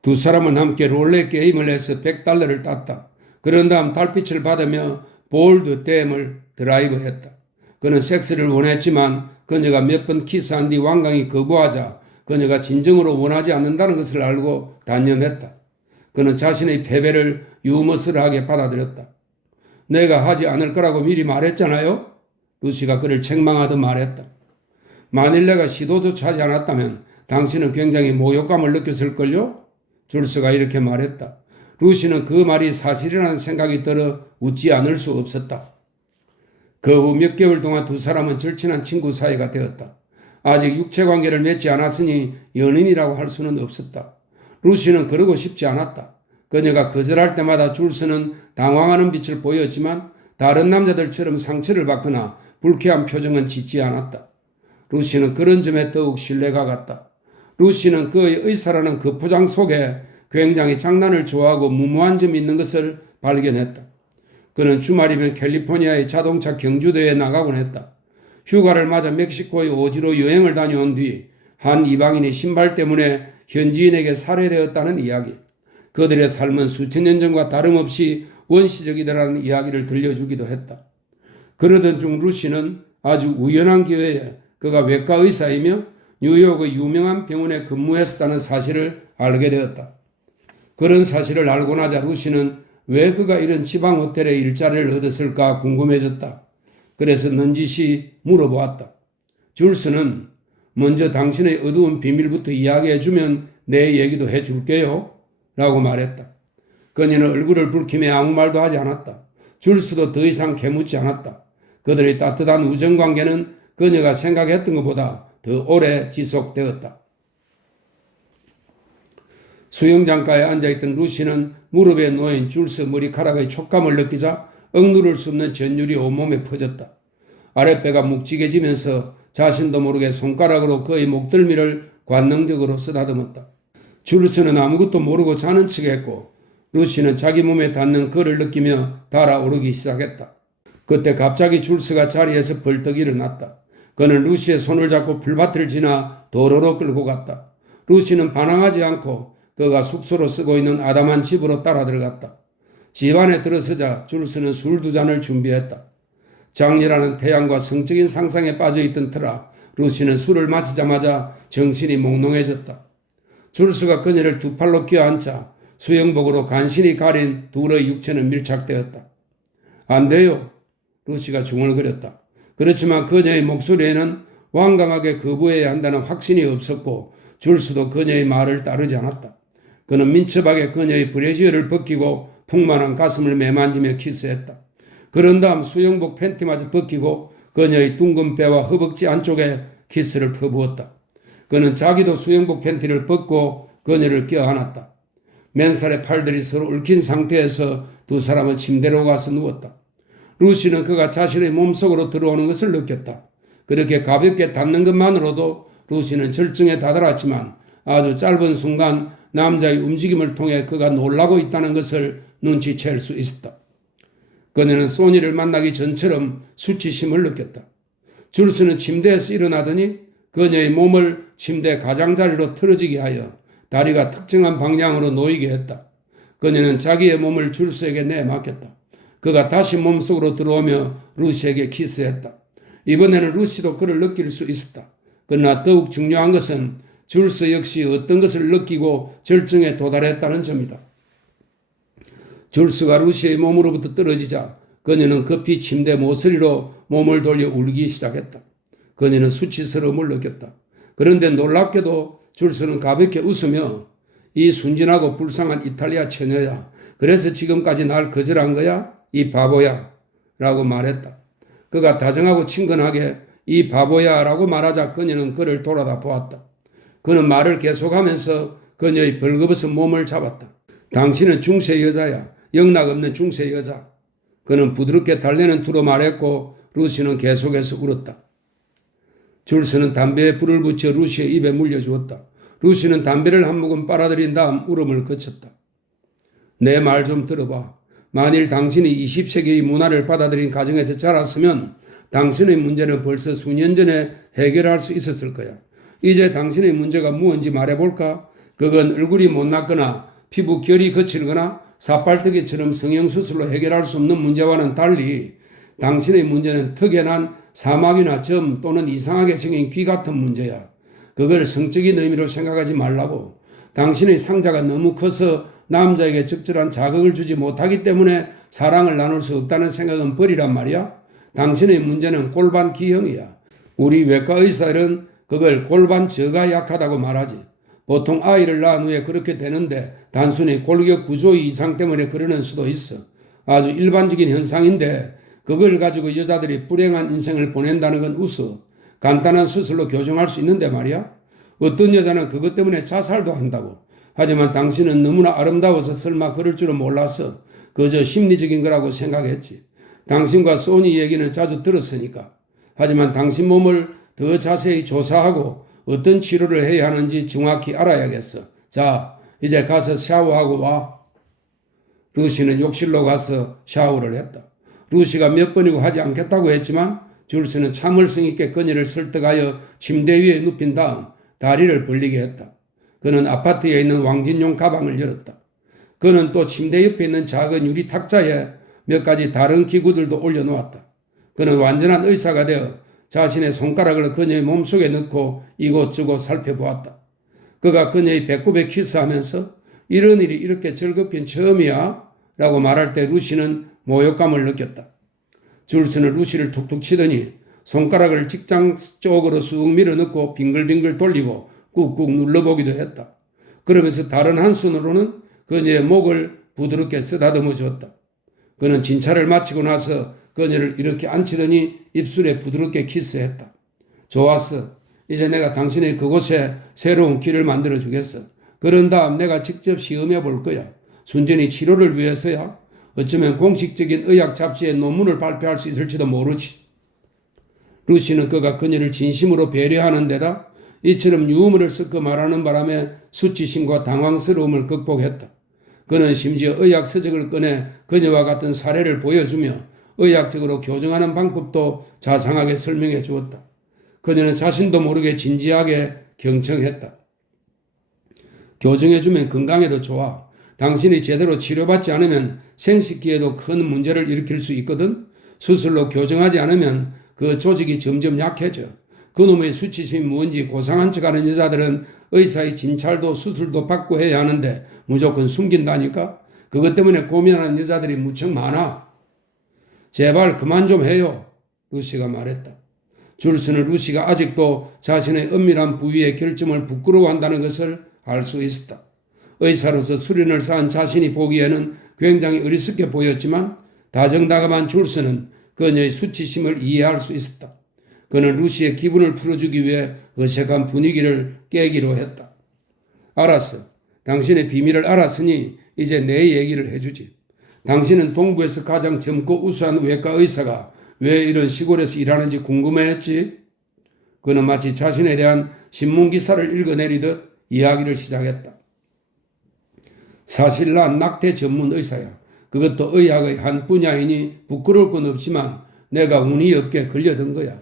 두 사람은 함께 롤레 게임을 해서 $100를 땄다. 그런 다음 달빛을 받으며 볼드 댐을 드라이브했다. 그는 섹스를 원했지만 그녀가 몇 번 키스한 뒤 완강히 거부하자 그녀가 진정으로 원하지 않는다는 것을 알고 단념했다. 그는 자신의 패배를 유머스러하게 받아들였다. 내가 하지 않을 거라고 미리 말했잖아요. 루시가 그를 책망하듯 말했다. 만일 내가 시도조차 하지 않았다면 당신은 굉장히 모욕감을 느꼈을걸요? 줄스가 이렇게 말했다. 루시는 그 말이 사실이라는 생각이 들어 웃지 않을 수 없었다. 그 후 몇 개월 동안 두 사람은 절친한 친구 사이가 되었다. 아직 육체관계를 맺지 않았으니 연인이라고 할 수는 없었다. 루시는 그러고 싶지 않았다. 그녀가 거절할 때마다 줄스는 당황하는 빛을 보였지만 다른 남자들처럼 상처를 받거나 불쾌한 표정은 짓지 않았다. 루시는 그런 점에 더욱 신뢰가 갔다. 루시는 그의 의사라는 그 포장 속에 굉장히 장난을 좋아하고 무모한 점이 있는 것을 발견했다. 그는 주말이면 캘리포니아의 자동차 경주대회에 나가곤 했다. 휴가를 맞아 멕시코의 오지로 여행을 다녀온 뒤 한 이방인이 신발 때문에 현지인에게 살해되었다는 이야기. 그들의 삶은 수천 년 전과 다름없이 원시적이다라는 이야기를 들려주기도 했다. 그러던 중 루시는 아주 우연한 기회에 그가 외과 의사이며 뉴욕의 유명한 병원에 근무했었다는 사실을 알게 되었다. 그런 사실을 알고 나자 루시는 왜 그가 이런 지방 호텔에 일자리를 얻었을까 궁금해졌다. 그래서 넌지시 물어보았다. 줄스는 먼저 당신의 어두운 비밀부터 이야기해주면 내 얘기도 해줄게요. 라고 말했다. 그녀는 얼굴을 붉히며 아무 말도 하지 않았다. 줄스도 더 이상 캐묻지 않았다. 그들의 따뜻한 우정관계는 그녀가 생각했던 것보다 더 오래 지속되었다. 수영장가에 앉아있던 루시는 무릎에 놓인 줄스 머리카락의 촉감을 느끼자 억누를 수 없는 전율이 온몸에 퍼졌다. 아랫배가 묵직해지면서 자신도 모르게 손가락으로 그의 목덜미를 관능적으로 쓰다듬었다. 줄스는 아무것도 모르고 자는 척했고 루시는 자기 몸에 닿는 그를 느끼며 달아오르기 시작했다. 그때 갑자기 줄스가 자리에서 벌떡 일어났다. 그는 루시의 손을 잡고 풀밭을 지나 도로로 끌고 갔다. 루시는 반항하지 않고 그가 숙소로 쓰고 있는 아담한 집으로 따라 들어갔다. 집 안에 들어서자 줄스는 술 두 잔을 준비했다. 장렬하는 태양과 성적인 상상에 빠져있던 터라 루시는 술을 마시자마자 정신이 몽롱해졌다. 줄스가 그녀를 두 팔로 껴안자 수영복으로 간신히 가린 둘의 육체는 밀착되었다. 안 돼요. 루시가 중얼거렸다. 그렇지만 그녀의 목소리에는 완강하게 거부해야 한다는 확신이 없었고 줄스도 그녀의 말을 따르지 않았다. 그는 민첩하게 그녀의 브래지어를 벗기고 풍만한 가슴을 매만지며 키스했다. 그런 다음 수영복 팬티마저 벗기고 그녀의 둥근 배와 허벅지 안쪽에 키스를 퍼부었다. 그는 자기도 수영복 팬티를 벗고 그녀를 껴안았다. 맨살의 팔들이 서로 얽힌 상태에서 두 사람은 침대로 가서 누웠다. 루시는 그가 자신의 몸속으로 들어오는 것을 느꼈다. 그렇게 가볍게 닿는 것만으로도 루시는 절정에 다다랐지만 아주 짧은 순간 남자의 움직임을 통해 그가 놀라고 있다는 것을 눈치챌 수 있었다. 그녀는 소니를 만나기 전처럼 수치심을 느꼈다. 줄스는 침대에서 일어나더니 그녀의 몸을 침대 가장자리로 틀어지게 하여 다리가 특정한 방향으로 놓이게 했다. 그녀는 자기의 몸을 줄스에게 내맡겼다. 그가 다시 몸속으로 들어오며 루시에게 키스했다. 이번에는 루시도 그를 느낄 수 있었다. 그러나 더욱 중요한 것은 줄스 역시 어떤 것을 느끼고 절정에 도달했다는 점이다. 줄스가 루시의 몸으로부터 떨어지자 그녀는 급히 침대 모서리로 몸을 돌려 울기 시작했다. 그녀는 수치스러움을 느꼈다. 그런데 놀랍게도 줄스는 가볍게 웃으며 이 순진하고 불쌍한 이탈리아 처녀야. 그래서 지금까지 날 거절한 거야? 이 바보야. 라고 말했다. 그가 다정하고 친근하게 이 바보야 라고 말하자 그녀는 그를 돌아다 보았다. 그는 말을 계속하면서 그녀의 벌거벗은 몸을 잡았다. 당신은 중세 여자야. 영락 없는 중세 여자. 그는 부드럽게 달래는 투로 말했고 루시는 계속해서 울었다. 줄스는 담배에 불을 붙여 루시의 입에 물려주었다. 루시는 담배를 한 모금 빨아들인 다음 울음을 그쳤다. 내 말 좀 들어봐. 만일 당신이 20세기의 문화를 받아들인 가정에서 자랐으면 당신의 문제는 벌써 수년 전에 해결할 수 있었을 거야. 이제 당신의 문제가 무엇인지 말해볼까? 그건 얼굴이 못났거나 피부 결이 거칠거나 사팔뜨기처럼 성형수술로 해결할 수 없는 문제와는 달리 당신의 문제는 턱에 난 사막이나 점 또는 이상하게 생긴 귀 같은 문제야. 그걸 성적인 의미로 생각하지 말라고. 당신의 상자가 너무 커서 남자에게 적절한 자극을 주지 못하기 때문에 사랑을 나눌 수 없다는 생각은 버리란 말이야. 당신의 문제는 골반 기형이야. 우리 외과 의사들은 그걸 골반 저가 약하다고 말하지. 보통 아이를 낳은 후에 그렇게 되는데 단순히 골격 구조의 이상 때문에 그러는 수도 있어. 아주 일반적인 현상인데 그걸 가지고 여자들이 불행한 인생을 보낸다는 건 웃어. 간단한 수술로 교정할 수 있는데 말이야. 어떤 여자는 그것 때문에 자살도 한다고. 하지만 당신은 너무나 아름다워서 설마 그럴 줄은 몰랐어. 그저 심리적인 거라고 생각했지. 당신과 소니 얘기는 자주 들었으니까. 하지만 당신 몸을 더 자세히 조사하고 어떤 치료를 해야 하는지 정확히 알아야겠어. 자, 이제 가서 샤워하고 와. 루시는 욕실로 가서 샤워를 했다. 루시가 몇 번이고 하지 않겠다고 했지만 줄스는 참을성 있게 그녀를 설득하여 침대 위에 눕힌 다음 다리를 벌리게 했다. 그는 아파트에 있는 왕진용 가방을 열었다. 그는 또 침대 옆에 있는 작은 유리 탁자에 몇 가지 다른 기구들도 올려놓았다. 그는 완전한 의사가 되어 자신의 손가락을 그녀의 몸속에 넣고 이곳저곳 살펴보았다. 그가 그녀의 배꼽에 키스하면서 이런 일이 이렇게 즐겁긴 처음이야 라고 말할 때 루시는 모욕감을 느꼈다. 줄스는 루시를 툭툭 치더니 손가락을 직장 쪽으로 쑥 밀어넣고 빙글빙글 돌리고 꾹꾹 눌러보기도 했다. 그러면서 다른 한 손으로는 그녀의 목을 부드럽게 쓰다듬어 줬다. 그는 진찰을 마치고 나서 그녀를 이렇게 앉히더니 입술에 부드럽게 키스했다. 좋았어. 이제 내가 당신의 그곳에 새로운 길을 만들어 주겠어. 그런 다음 내가 직접 시험해 볼 거야. 순전히 치료를 위해서야. 어쩌면 공식적인 의학 잡지에 논문을 발표할 수 있을지도 모르지. 루시는 그가 그녀를 진심으로 배려하는 데다 이처럼 유머를 섞어 말하는 바람에 수치심과 당황스러움을 극복했다. 그는 심지어 의학 서적을 꺼내 그녀와 같은 사례를 보여주며 의학적으로 교정하는 방법도 자상하게 설명해 주었다. 그녀는 자신도 모르게 진지하게 경청했다. 교정해주면 건강에도 좋아. 당신이 제대로 치료받지 않으면 생식기에도 큰 문제를 일으킬 수 있거든. 수술로 교정하지 않으면 그 조직이 점점 약해져. 그놈의 수치심이 뭔지 고상한 척하는 여자들은 의사의 진찰도 수술도 받고 해야 하는데 무조건 숨긴다니까. 그것 때문에 고민하는 여자들이 무척 많아. 제발 그만 좀 해요. 루시가 말했다. 줄스는 루시가 아직도 자신의 은밀한 부위의 결점을 부끄러워한다는 것을 알 수 있었다. 의사로서 수련을 쌓은 자신이 보기에는 굉장히 어리석게 보였지만 다정다감한 줄스는 그녀의 수치심을 이해할 수 있었다. 그는 루시의 기분을 풀어주기 위해 어색한 분위기를 깨기로 했다. 알았어. 당신의 비밀을 알았으니 이제 내 얘기를 해주지. 당신은 동부에서 가장 젊고 우수한 외과 의사가 왜 이런 시골에서 일하는지 궁금해했지? 그는 마치 자신에 대한 신문기사를 읽어내리듯 이야기를 시작했다. 사실 난 낙태 전문 의사야. 그것도 의학의 한 분야이니 부끄러울 건 없지만 내가 운이 없게 걸려든 거야.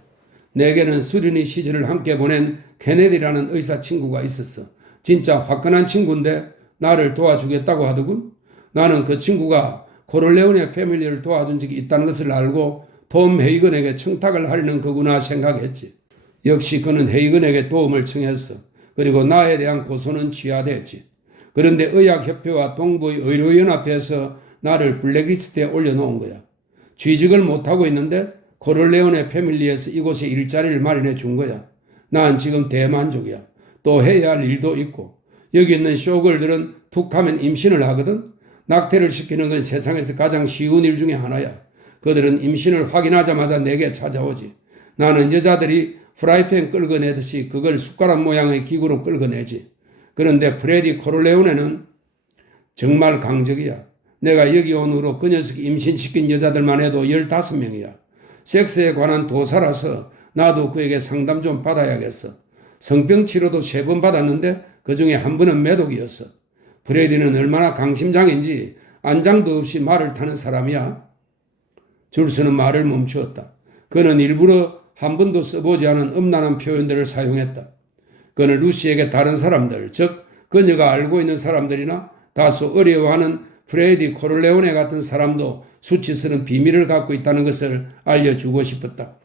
내게는 수련의 시절을 함께 보낸 케네디라는 의사 친구가 있었어. 진짜 화끈한 친구인데 나를 도와주겠다고 하더군. 나는 그 친구가 코를레오네 패밀리를 도와준 적이 있다는 것을 알고 톰 헤이건에게 청탁을 하려는 거구나 생각했지. 역시 그는 헤이건에게 도움을 청했어. 그리고 나에 대한 고소는 취하됐지. 그런데 의학협회와 동부의 의료연합회에서 나를 블랙리스트에 올려놓은 거야. 취직을 못하고 있는데 코를레오네 패밀리에서 이곳에 일자리를 마련해 준 거야. 난 지금 대만족이야. 또 해야 할 일도 있고. 여기 있는 쇼걸들은 툭하면 임신을 하거든. 낙태를 시키는 건 세상에서 가장 쉬운 일 중에 하나야. 그들은 임신을 확인하자마자 내게 찾아오지. 나는 여자들이 프라이팬 끌어내듯이 그걸 숟가락 모양의 기구로 끌어내지. 그런데 프레디 코를레오네는 정말 강적이야. 내가 여기 온 후로 그 녀석이 임신시킨 여자들만 해도 15명이야. 섹스에 관한 도사라서 나도 그에게 상담 좀 받아야겠어. 성병 치료도 3번 받았는데 그중에 한 번은 매독이었어. 프레디는 얼마나 강심장인지 안장도 없이 말을 타는 사람이야. 줄스는 말을 멈추었다. 그는 일부러 한 번도 써보지 않은 음란한 표현들을 사용했다. 그는 루시에게 다른 사람들, 즉 그녀가 알고 있는 사람들이나 다소 어려워하는 프레디 코를레오네 같은 사람도 수치스러운 비밀을 갖고 있다는 것을 알려주고 싶었다.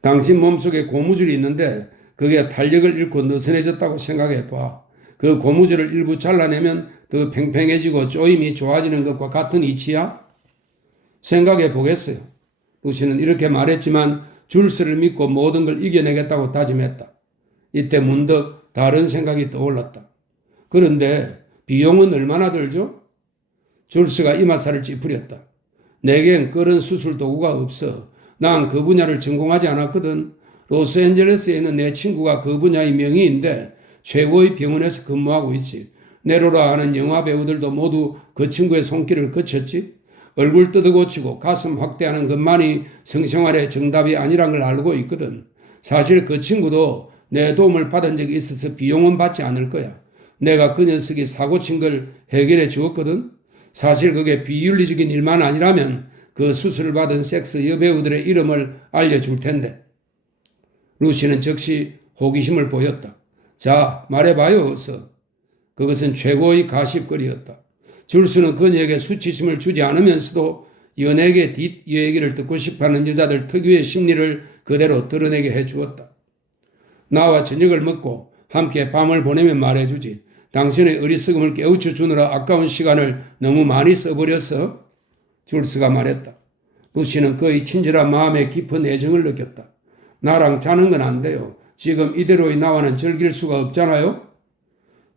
당신 몸속에 고무줄이 있는데 그게 탄력을 잃고 느슨해졌다고 생각해봐. 그 고무줄을 일부 잘라내면 더 팽팽해지고 조임이 좋아지는 것과 같은 이치야? 생각해 보겠어요. 루시는 이렇게 말했지만 줄스를 믿고 모든 걸 이겨내겠다고 다짐했다. 이때 문득 다른 생각이 떠올랐다. 그런데 비용은 얼마나 들죠? 줄스가 이마살을 찌푸렸다. 내겐 그런 수술 도구가 없어. 난 그 분야를 전공하지 않았거든. 로스앤젤레스에 있는 내 친구가 그 분야의 명의인데 최고의 병원에서 근무하고 있지. 네로라 하는 영화 배우들도 모두 그 친구의 손길을 거쳤지. 얼굴 뜯어고치고 가슴 확대하는 것만이 성생활의 정답이 아니란 걸 알고 있거든. 사실 그 친구도 내 도움을 받은 적이 있어서 비용은 받지 않을 거야. 내가 그 녀석이 사고 친 걸 해결해 주었거든. 사실 그게 비윤리적인 일만 아니라면 그 수술을 받은 섹스 여배우들의 이름을 알려줄 텐데. 루시는 즉시 호기심을 보였다. 자, 말해봐요, 어서. 그것은 최고의 가십거리였다. 줄수는 그녀에게 수치심을 주지 않으면서도 연예계 뒷이야기를 듣고 싶어하는 여자들 특유의 심리를 그대로 드러내게 해주었다. 나와 저녁을 먹고 함께 밤을 보내면 말해주지. 당신의 어리석음을 깨우쳐 주느라 아까운 시간을 너무 많이 써버렸어. 줄스가 말했다. 루시는 그의 친절한 마음에 깊은 애정을 느꼈다. 나랑 자는 건 안 돼요. 지금 이대로의 나와는 즐길 수가 없잖아요.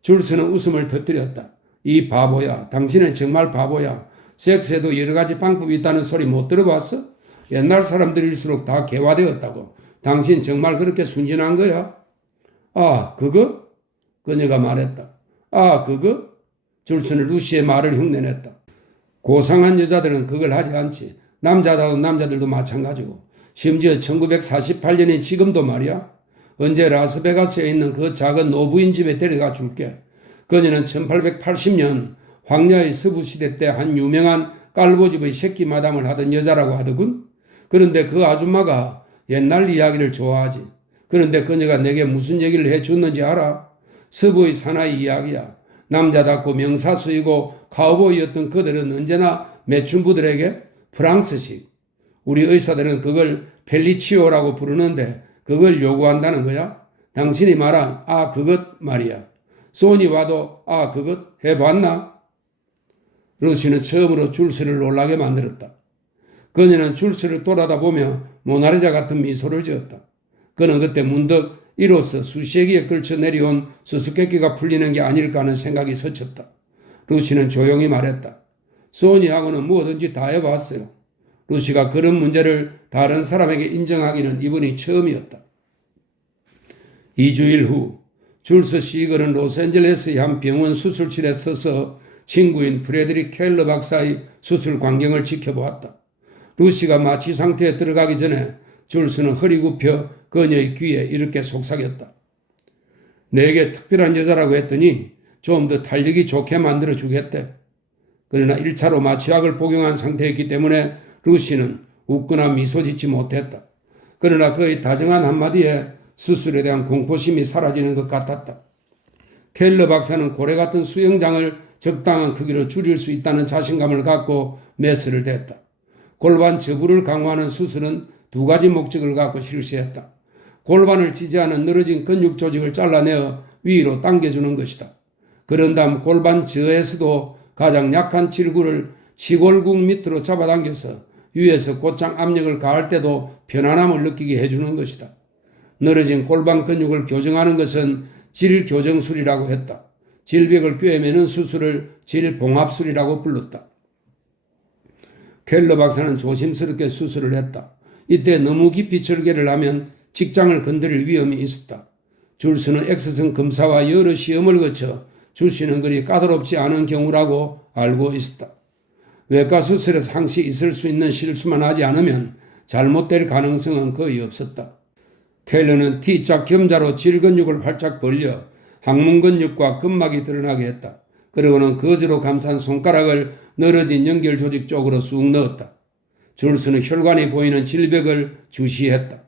줄스는 웃음을 터뜨렸다. 이 바보야. 당신은 정말 바보야. 섹스에도 여러 가지 방법이 있다는 소리 못 들어봤어? 옛날 사람들일수록 다 개화되었다고. 당신 정말 그렇게 순진한 거야? 아, 그거? 그녀가 말했다. 아, 그거? 줄스는 루시의 말을 흉내냈다. 고상한 여자들은 그걸 하지 않지. 남자다운 남자들도 마찬가지고. 심지어 1948년인 지금도 말이야. 언제 라스베가스에 있는 그 작은 노부인 집에 데려가 줄게. 그녀는 1880년 황야의 서부시대 때 한 유명한 깔보집의 새끼 마담을 하던 여자라고 하더군. 그런데 그 아줌마가 옛날 이야기를 좋아하지. 그런데 그녀가 내게 무슨 얘기를 해줬는지 알아? 서부의 사나이 이야기야. 남자답고 명사수이고 카우보이였던 그들은 언제나 매춘부들에게 프랑스식. 우리 의사들은 그걸 펠리치오라고 부르는데 그걸 요구한다는 거야. 당신이 말한 아 그것 말이야. 소니 와도 아 그것 해봤나? 루시는 처음으로 줄스를 놀라게 만들었다. 그녀는 줄스를 돌아다보며 모나리자 같은 미소를 지었다. 그는 그때 문득 이로써 수세기에 걸쳐 내려온 수수께끼가 풀리는 게 아닐까 하는 생각이 스쳤다. 루시는 조용히 말했다. 소니하고는 뭐든지 다 해봤어요. 루시가 그런 문제를 다른 사람에게 인정하기는 이번이 처음이었다. 2주일 후 줄스 시글은 로스앤젤레스의 한 병원 수술실에 서서 친구인 프레드릭 켈러 박사의 수술 광경을 지켜보았다. 루시가 마취 상태에 들어가기 전에 줄스는 허리 굽혀 그녀의 귀에 이렇게 속삭였다. 내게 특별한 여자라고 했더니 좀 더 달리기 좋게 만들어 주겠대. 그러나 1차로 마취약을 복용한 상태였기 때문에 루시는 웃거나 미소 짓지 못했다. 그러나 그의 다정한 한마디에 수술에 대한 공포심이 사라지는 것 같았다. 켈러 박사는 고래 같은 수영장을 적당한 크기로 줄일 수 있다는 자신감을 갖고 메스를 댔다. 골반 저부를 강화하는 수술은 두 가지 목적을 갖고 실시했다. 골반을 지지하는 늘어진 근육 조직을 잘라내어 위로 당겨주는 것이다. 그런 다음 골반 저에서도 가장 약한 질구를 시골국 밑으로 잡아당겨서 위에서 곧장 압력을 가할 때도 편안함을 느끼게 해주는 것이다. 늘어진 골반 근육을 교정하는 것은 질교정술이라고 했다. 질벽을 꿰매는 수술을 질봉합술이라고 불렀다. 켈러 박사는 조심스럽게 수술을 했다. 이때 너무 깊이 절개를 하면 직장을 건드릴 위험이 있었다. 줄스는 X선 검사와 여러 시험을 거쳐 주시는 것이 까다롭지 않은 경우라고 알고 있었다. 외과 수술에서 항시 있을 수 있는 실수만 하지 않으면 잘못될 가능성은 거의 없었다. 켈러는 T자 겸자로 질근육을 활짝 벌려 항문근육과 근막이 드러나게 했다. 그리고는 거즈로 감싼 손가락을 늘어진 연결 조직 쪽으로 쑥 넣었다. 줄스는 혈관이 보이는 질벽을 주시했다.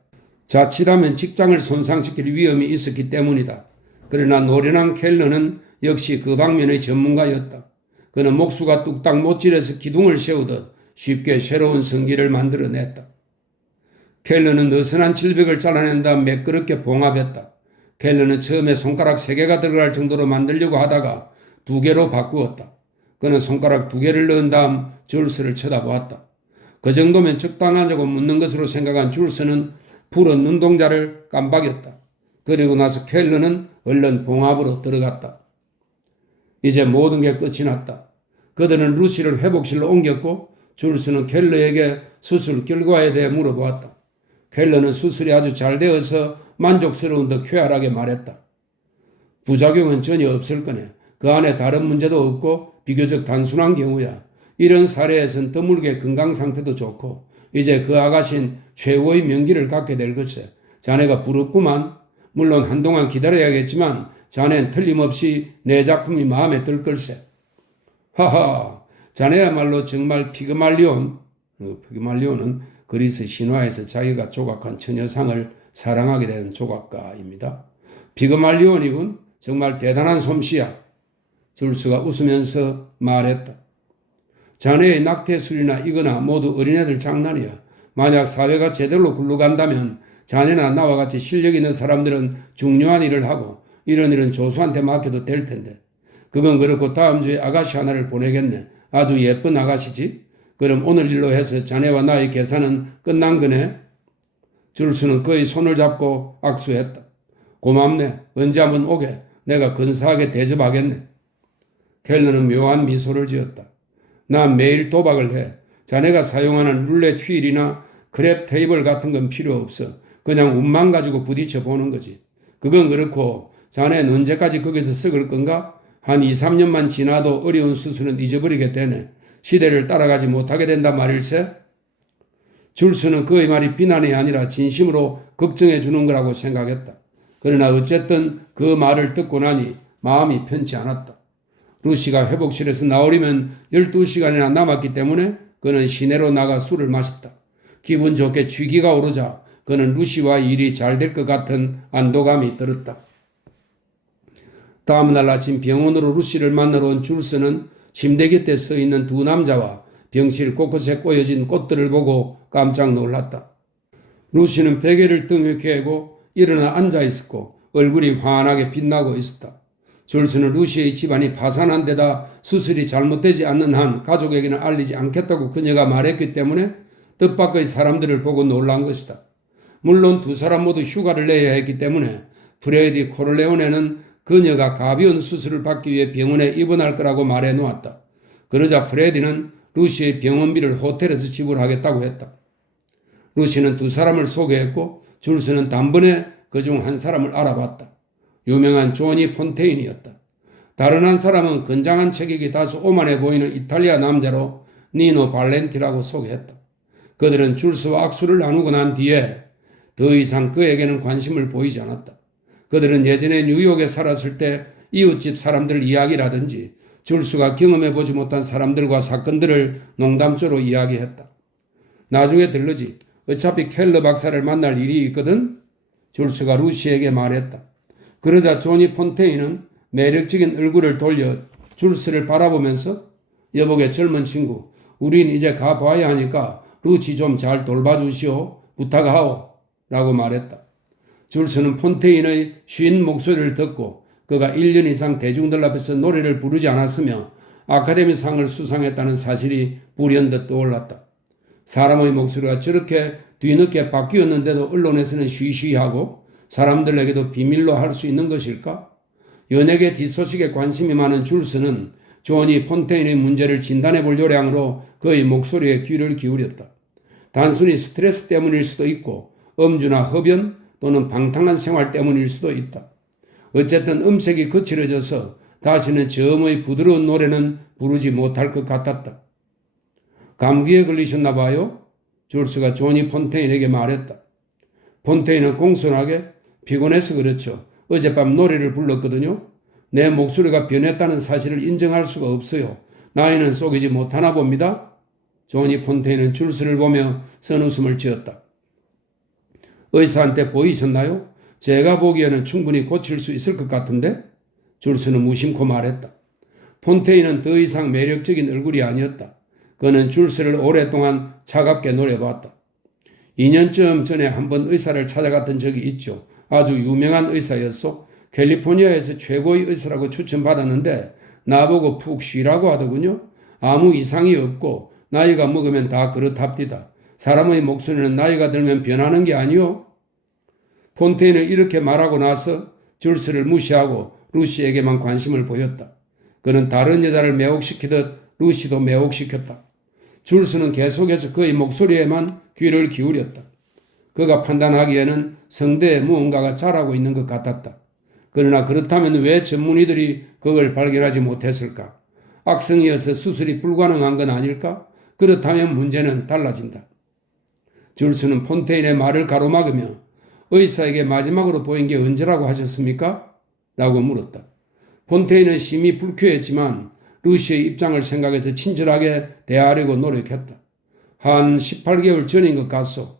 자칫하면 직장을 손상시킬 위험이 있었기 때문이다. 그러나 노련한 켈러는 역시 그 방면의 전문가였다. 그는 목수가 뚝딱 못질해서 기둥을 세우듯 쉽게 새로운 성기를 만들어냈다. 켈러는 느슨한 질벽을 잘라낸 다음 매끄럽게 봉합했다. 켈러는 처음에 손가락 3개가 들어갈 정도로 만들려고 하다가 2개로 바꾸었다. 그는 손가락 2개를 넣은 다음 줄스를 쳐다보았다. 그 정도면 적당하냐고 묻는 것으로 생각한 줄스는 푸른 눈동자를 깜박였다. 그리고 나서 켈러는 얼른 봉합으로 들어갔다. 이제 모든 게 끝이 났다. 그들은 루시를 회복실로 옮겼고 줄스는 켈러에게 수술 결과에 대해 물어보았다. 켈러는 수술이 아주 잘 되어서 만족스러운 듯 쾌활하게 말했다. 부작용은 전혀 없을 거네. 그 안에 다른 문제도 없고 비교적 단순한 경우야. 이런 사례에선 드물게 건강 상태도 좋고 이제 그 아가씨는 최고의 명기를 갖게 될 것이야. 자네가 부럽구만. 물론 한동안 기다려야겠지만 자네는 틀림없이 내 작품이 마음에 들 걸세. 하하, 자네야말로 정말 피그말리온. 피그말리온은 그리스 신화에서 자기가 조각한 처녀상을 사랑하게 된 조각가입니다. 피그말리온이군. 정말 대단한 솜씨야. 줄스가 웃으면서 말했다. 자네의 낙태술이나 이거나 모두 어린애들 장난이야. 만약 사회가 제대로 굴러간다면 자네나 나와 같이 실력 있는 사람들은 중요한 일을 하고 이런 일은 조수한테 맡겨도 될 텐데. 그건 그렇고 다음 주에 아가씨 하나를 보내겠네. 아주 예쁜 아가씨지. 그럼 오늘 일로 해서 자네와 나의 계산은 끝난 거네. 줄수는 그의 손을 잡고 악수했다. 고맙네. 언제 한번 오게. 내가 근사하게 대접하겠네. 켈러는 묘한 미소를 지었다. 난 매일 도박을 해. 자네가 사용하는 룰렛 휠이나 크랩 테이블 같은 건 필요 없어. 그냥 운만 가지고 부딪혀 보는 거지. 그건 그렇고 자네는 언제까지 거기서 썩을 건가? 한 2, 3년만 지나도 어려운 수술은 잊어버리게 되네. 시대를 따라가지 못하게 된단 말일세? 줄수는 그의 말이 비난이 아니라 진심으로 걱정해 주는 거라고 생각했다. 그러나 어쨌든 그 말을 듣고 나니 마음이 편치 않았다. 루시가 회복실에서 나오려면 12시간이나 남았기 때문에 그는 시내로 나가 술을 마셨다. 기분 좋게 취기가 오르자 그는 루시와 일이 잘 될 것 같은 안도감이 들었다. 다음날 아침 병원으로 루시를 만나러 온 줄스는 침대 곁에 서 있는 두 남자와 병실 곳곳에 꼬여진 꽃들을 보고 깜짝 놀랐다. 루시는 베개를 등에 괴고 일어나 앉아 있었고 얼굴이 환하게 빛나고 있었다. 줄스는 루시의 집안이 파산한 데다 수술이 잘못되지 않는 한 가족에게는 알리지 않겠다고 그녀가 말했기 때문에 뜻밖의 사람들을 보고 놀란 것이다. 물론 두 사람 모두 휴가를 내야 했기 때문에 프레디 코를레오네는 그녀가 가벼운 수술을 받기 위해 병원에 입원할 거라고 말해 놓았다. 그러자 프레디는 루시의 병원비를 호텔에서 지불하겠다고 했다. 루시는 두 사람을 소개했고 줄스는 단번에 그중 한 사람을 알아봤다. 유명한 조니 폰테인이었다. 다른 한 사람은 건장한 체격이 다소 오만해 보이는 이탈리아 남자로 니노 발렌티라고 소개했다. 그들은 줄스와 악수를 나누고 난 뒤에 더 이상 그에게는 관심을 보이지 않았다. 그들은 예전에 뉴욕에 살았을 때 이웃집 사람들 이야기라든지 줄스가 경험해보지 못한 사람들과 사건들을 농담조로 이야기했다. 나중에 들르지 어차피 켈러 박사를 만날 일이 있거든. 줄스가 루시에게 말했다. 그러자 조니 폰테인은 매력적인 얼굴을 돌려 줄스를 바라보면서 여보게 젊은 친구, 우린 이제 가봐야 하니까 루시 좀 잘 돌봐주시오. 부탁하오. 라고 말했다. 줄스는 폰테인의 쉰 목소리를 듣고 그가 1년 이상 대중들 앞에서 노래를 부르지 않았으며 아카데미상을 수상했다는 사실이 불현듯 떠올랐다. 사람의 목소리가 저렇게 뒤늦게 바뀌었는데도 언론에서는 쉬쉬하고 사람들에게도 비밀로 할 수 있는 것일까? 연예계 뒷소식에 관심이 많은 줄스는 조니 폰테인의 문제를 진단해 볼 요량으로 그의 목소리에 귀를 기울였다. 단순히 스트레스 때문일 수도 있고 음주나 흡연 또는 방탕한 생활 때문일 수도 있다. 어쨌든 음색이 거칠어져서 다시는 저음의 부드러운 노래는 부르지 못할 것 같았다. 감기에 걸리셨나 봐요? 줄스가 조니 폰테인에게 말했다. 폰테인은 공손하게 피곤해서 그렇죠. 어젯밤 노래를 불렀거든요. 내 목소리가 변했다는 사실을 인정할 수가 없어요. 나이는 속이지 못하나 봅니다. 조니 폰테인은 줄스를 보며 선웃음을 지었다. 의사한테 보이셨나요? 제가 보기에는 충분히 고칠 수 있을 것 같은데? 줄스는 무심코 말했다. 폰테인은 더 이상 매력적인 얼굴이 아니었다. 그는 줄스를 오랫동안 차갑게 노려봤다. 2년쯤 전에 한번 의사를 찾아갔던 적이 있죠. 아주 유명한 의사였소. 캘리포니아에서 최고의 의사라고 추천받았는데 나보고 푹 쉬라고 하더군요. 아무 이상이 없고 나이가 먹으면 다 그렇답디다. 사람의 목소리는 나이가 들면 변하는 게 아니오. 폰테인은 이렇게 말하고 나서 줄스를 무시하고 루시에게만 관심을 보였다. 그는 다른 여자를 매혹시키듯 루시도 매혹시켰다. 줄스는 계속해서 그의 목소리에만 귀를 기울였다. 그가 판단하기에는 성대에 무언가가 자라고 있는 것 같았다. 그러나 그렇다면 왜 전문의들이 그걸 발견하지 못했을까? 악성이어서 수술이 불가능한 건 아닐까? 그렇다면 문제는 달라진다. 줄스는 폰테인의 말을 가로막으며 의사에게 마지막으로 보인 게 언제라고 하셨습니까? 라고 물었다. 폰테인은 심히 불쾌했지만 루시의 입장을 생각해서 친절하게 대하려고 노력했다. 한 18개월 전인 것 같소.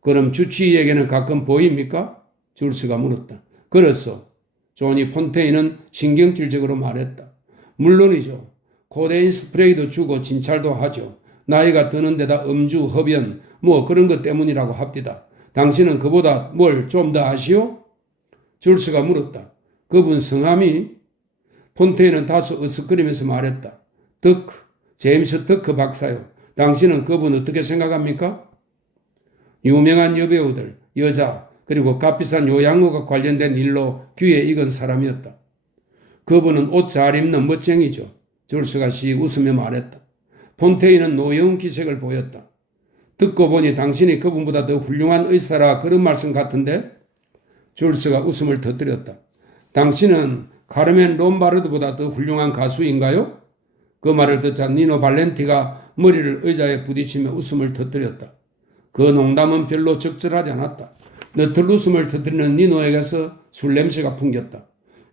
그럼 주치의에게는 가끔 보입니까? 줄스가 물었다. 그렇소. 조니 폰테인은 신경질적으로 말했다. 물론이죠. 코데인 스프레이도 주고 진찰도 하죠. 나이가 드는 데다 음주, 흡연, 뭐 그런 것 때문이라고 합디다. 당신은 그보다 뭘 좀 더 아시오? 줄스가 물었다. 그분 성함이? 폰테인은 다소 으쓱거리면서 말했다. 덕크, 제임스 덕크 박사요. 당신은 그분 어떻게 생각합니까? 유명한 여배우들, 여자, 그리고 값비싼 요양원과 관련된 일로 귀에 익은 사람이었다. 그분은 옷 잘 입는 멋쟁이죠. 줄스가 씩 웃으며 말했다. 폰테인은 노여운 기색을 보였다. 듣고 보니 당신이 그분보다 더 훌륭한 의사라 그런 말씀 같은데? 줄스가 웃음을 터뜨렸다. 당신은 카르멘 롬바르드보다 더 훌륭한 가수인가요? 그 말을 듣자 니노 발렌티가 머리를 의자에 부딪히며 웃음을 터뜨렸다. 그 농담은 별로 적절하지 않았다. 너틀 웃음을 터뜨리는 니노에게서 술 냄새가 풍겼다.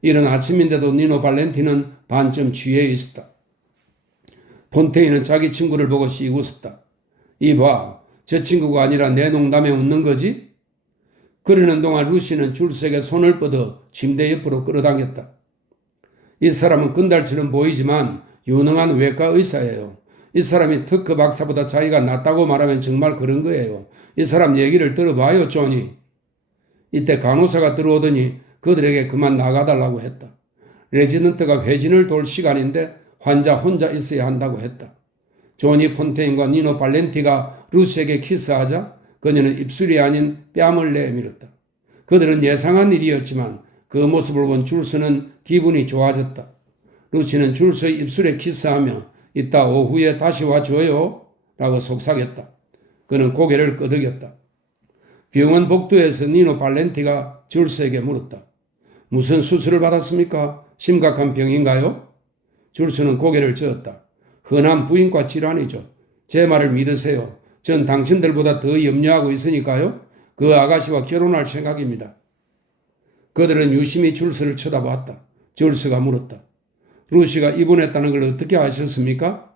이른 아침인데도 니노 발렌티는 반쯤 취해 있었다. 폰테인은 자기 친구를 보고 씩 웃었다. 이봐, 저 친구가 아니라 내 농담에 웃는 거지? 그러는 동안 루시는 줄스에게 손을 뻗어 침대 옆으로 끌어당겼다. 이 사람은 건달처럼 보이지만 유능한 외과 의사예요. 이 사람이 특허 박사보다 자기가 낫다고 말하면 정말 그런 거예요. 이 사람 얘기를 들어봐요, 조니. 이때 간호사가 들어오더니 그들에게 그만 나가달라고 했다. 레지던트가 회진을 돌 시간인데 환자 혼자 있어야 한다고 했다. 조니 폰테인과 니노 발렌티가 루시에게 키스하자 그녀는 입술이 아닌 뺨을 내밀었다. 그들은 예상한 일이었지만 그 모습을 본 줄스는 기분이 좋아졌다. 루시는 줄스의 입술에 키스하며 이따 오후에 다시 와줘요 라고 속삭였다. 그는 고개를 끄덕였다. 병원 복도에서 니노 발렌티가 줄스에게 물었다. 무슨 수술을 받았습니까? 심각한 병인가요? 줄스는 고개를 저었다. 흔한 부인과 질환이죠. 제 말을 믿으세요. 전 당신들보다 더 염려하고 있으니까요. 그 아가씨와 결혼할 생각입니다. 그들은 유심히 줄스를 쳐다봤다. 줄스가 물었다. 루시가 입원했다는 걸 어떻게 아셨습니까?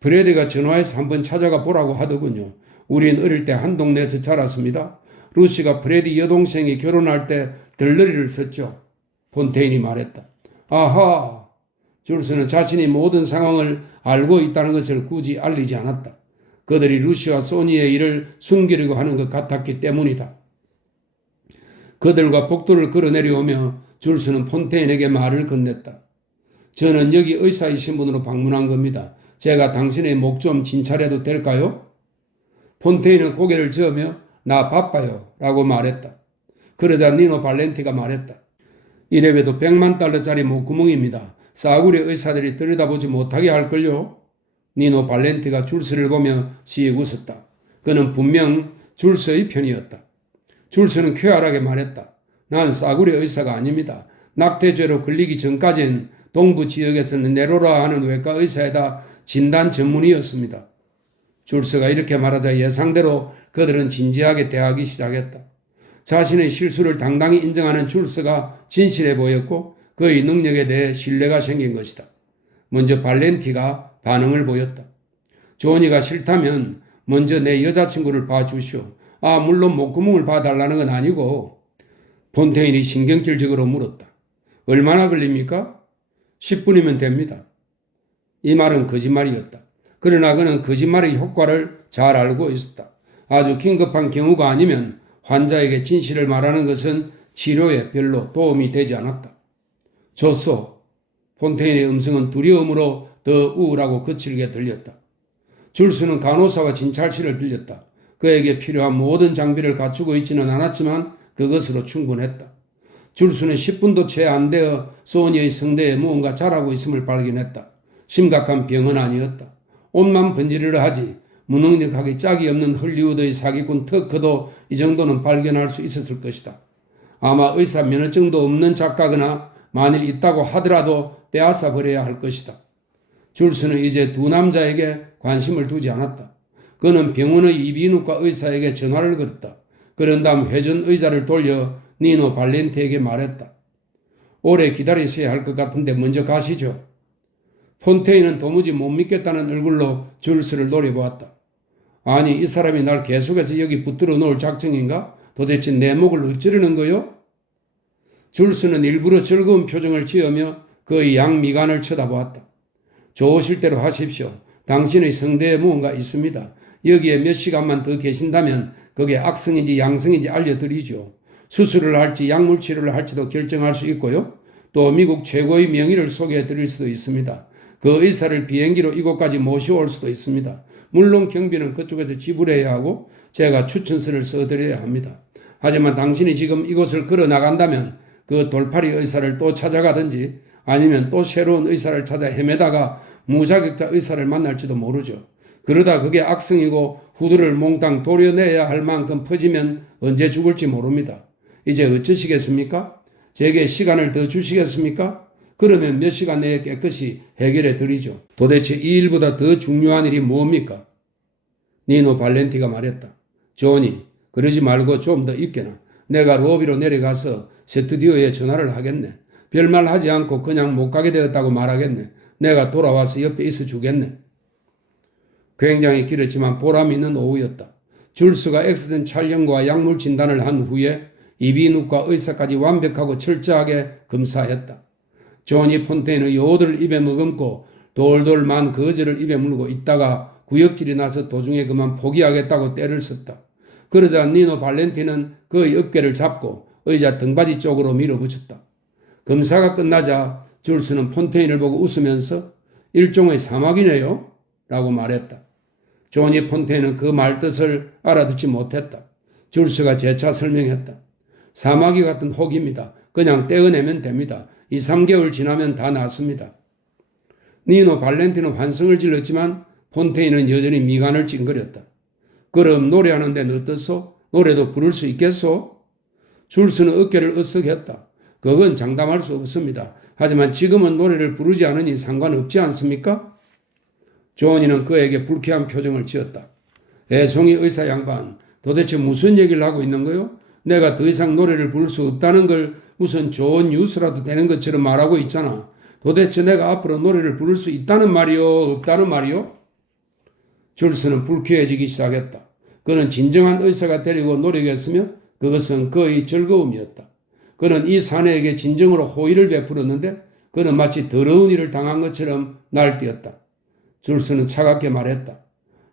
브래드가 전화해서 한번 찾아가 보라고 하더군요. 우린 어릴 때 한 동네에서 자랐습니다. 루시가 브래드 여동생이 결혼할 때 들러리를 썼죠. 폰테인이 말했다. 아하! 줄스는 자신이 모든 상황을 알고 있다는 것을 굳이 알리지 않았다. 그들이 루시와 소니의 일을 숨기려고 하는 것 같았기 때문이다. 그들과 복도를 걸어 내려오며 줄스는 폰테인에게 말을 건넸다. 저는 여기 의사이신 분으로 방문한 겁니다. 제가 당신의 목 좀 진찰해도 될까요? 폰테인은 고개를 저으며 나 바빠요 라고 말했다. 그러자 니노 발렌티가 말했다. 이래봬도 100만 달러짜리 목구멍입니다. 싸구려 의사들이 들여다보지 못하게 할걸요. 니노 발렌티가 줄스를 보며 씩 웃었다. 그는 분명 줄스의 편이었다. 줄스는 쾌활하게 말했다. 난 싸구려 의사가 아닙니다. 낙태죄로 걸리기 전까진 동부 지역에서는 네로라 하는 외과 의사에다 진단 전문의였습니다. 줄스가 이렇게 말하자 예상대로 그들은 진지하게 대하기 시작했다. 자신의 실수를 당당히 인정하는 줄스가 진실해 보였고 그의 능력에 대해 신뢰가 생긴 것이다. 먼저 발렌티가 반응을 보였다. 조니가 싫다면 먼저 내 여자친구를 봐주시오. 아, 물론 목구멍을 봐달라는 건 아니고. 폰테인이 신경질적으로 물었다. 얼마나 걸립니까? 10분이면 됩니다. 이 말은 거짓말이었다. 그러나 그는 거짓말의 효과를 잘 알고 있었다. 아주 긴급한 경우가 아니면 환자에게 진실을 말하는 것은 치료에 별로 도움이 되지 않았다. 좋소. 폰테인의 음성은 두려움으로 더 우울하고 거칠게 들렸다. 줄스는 간호사와 진찰실을 빌렸다. 그에게 필요한 모든 장비를 갖추고 있지는 않았지만 그것으로 충분했다. 줄스는 10분도 채 안 되어 소니의 성대에 무언가 자라고 있음을 발견했다. 심각한 병은 아니었다. 옷만 번지르르 하지 무능력하게 짝이 없는 헐리우드의 사기꾼 터커도 이 정도는 발견할 수 있었을 것이다. 아마 의사 면허증도 없는 작가거나 만일 있다고 하더라도 빼앗아 버려야 할 것이다. 줄스는 이제 두 남자에게 관심을 두지 않았다. 그는 병원의 이비인후과 의사에게 전화를 걸었다. 그런 다음 회전 의자를 돌려 니노 발렌티에게 말했다. 오래 기다리셔야 할 것 같은데 먼저 가시죠. 폰테인은 도무지 못 믿겠다는 얼굴로 줄스를 노려보았다. 아니 이 사람이 날 계속해서 여기 붙들어 놓을 작정인가? 도대체 내 목을 어찌르는 거요? 줄스는 일부러 즐거운 표정을 지으며 그의 양미간을 쳐다보았다. 좋으실 대로 하십시오. 당신의 성대에 무언가 있습니다. 여기에 몇 시간만 더 계신다면 그게 악성인지 양성인지 알려드리죠. 수술을 할지 약물 치료를 할지도 결정할 수 있고요. 또 미국 최고의 명의를 소개해 드릴 수도 있습니다. 그 의사를 비행기로 이곳까지 모셔올 수도 있습니다. 물론 경비는 그쪽에서 지불해야 하고 제가 추천서를 써드려야 합니다. 하지만 당신이 지금 이곳을 걸어 나간다면 그 돌팔이 의사를 또 찾아가든지 아니면 또 새로운 의사를 찾아 헤매다가 무자격자 의사를 만날지도 모르죠. 그러다 그게 악성이고 후두를 몽땅 도려내야 할 만큼 퍼지면 언제 죽을지 모릅니다. 이제 어쩌시겠습니까? 제게 시간을 더 주시겠습니까? 그러면 몇 시간 내에 깨끗이 해결해 드리죠. 도대체 이 일보다 더 중요한 일이 뭡니까? 니노 발렌티가 말했다. 조니, 그러지 말고 좀 더 있게나. 내가 로비로 내려가서 스튜디오에 전화를 하겠네. 별말 하지 않고 그냥 못 가게 되었다고 말하겠네. 내가 돌아와서 옆에 있어 주겠네. 굉장히 길었지만 보람 있는 오후였다. 줄스가 엑스선 촬영과 약물 진단을 한 후에 이비인후과 의사까지 완벽하고 철저하게 검사했다. 조니 폰테인의 요들을 입에 머금고 돌돌 만 거즈를 입에 물고 있다가 구역질이 나서 도중에 그만 포기하겠다고 떼를 썼다. 그러자 니노 발렌티는 그의 어깨를 잡고 의자 등받이 쪽으로 밀어붙였다. 검사가 끝나자 줄스는 폰테인을 보고 웃으면서 일종의 사막이네요 라고 말했다. 조니 폰테인은 그 말뜻을 알아듣지 못했다. 줄스가 재차 설명했다. 사마귀 같은 혹입니다. 그냥 떼어내면 됩니다. 2, 3개월 지나면 다 낫습니다. 니노 발렌티는 환성을 질렀지만 폰테인은 여전히 미간을 찡그렸다. 그럼 노래하는 데는 어떻소? 노래도 부를 수 있겠소? 줄스는 어깨를 으쓱했다. 그건 장담할 수 없습니다. 하지만 지금은 노래를 부르지 않으니 상관없지 않습니까? 조언이는 그에게 불쾌한 표정을 지었다. 애송이 의사 양반, 도대체 무슨 얘기를 하고 있는 거요? 내가 더 이상 노래를 부를 수 없다는 걸 무슨 좋은 뉴스라도 되는 것처럼 말하고 있잖아. 도대체 내가 앞으로 노래를 부를 수 있다는 말이요? 없다는 말이요? 줄스는 불쾌해지기 시작했다. 그는 진정한 의사가 되려고 노력했으며 그것은 그의 즐거움이었다. 그는 이 사내에게 진정으로 호의를 베풀었는데 그는 마치 더러운 일을 당한 것처럼 날뛰었다. 줄스는 차갑게 말했다.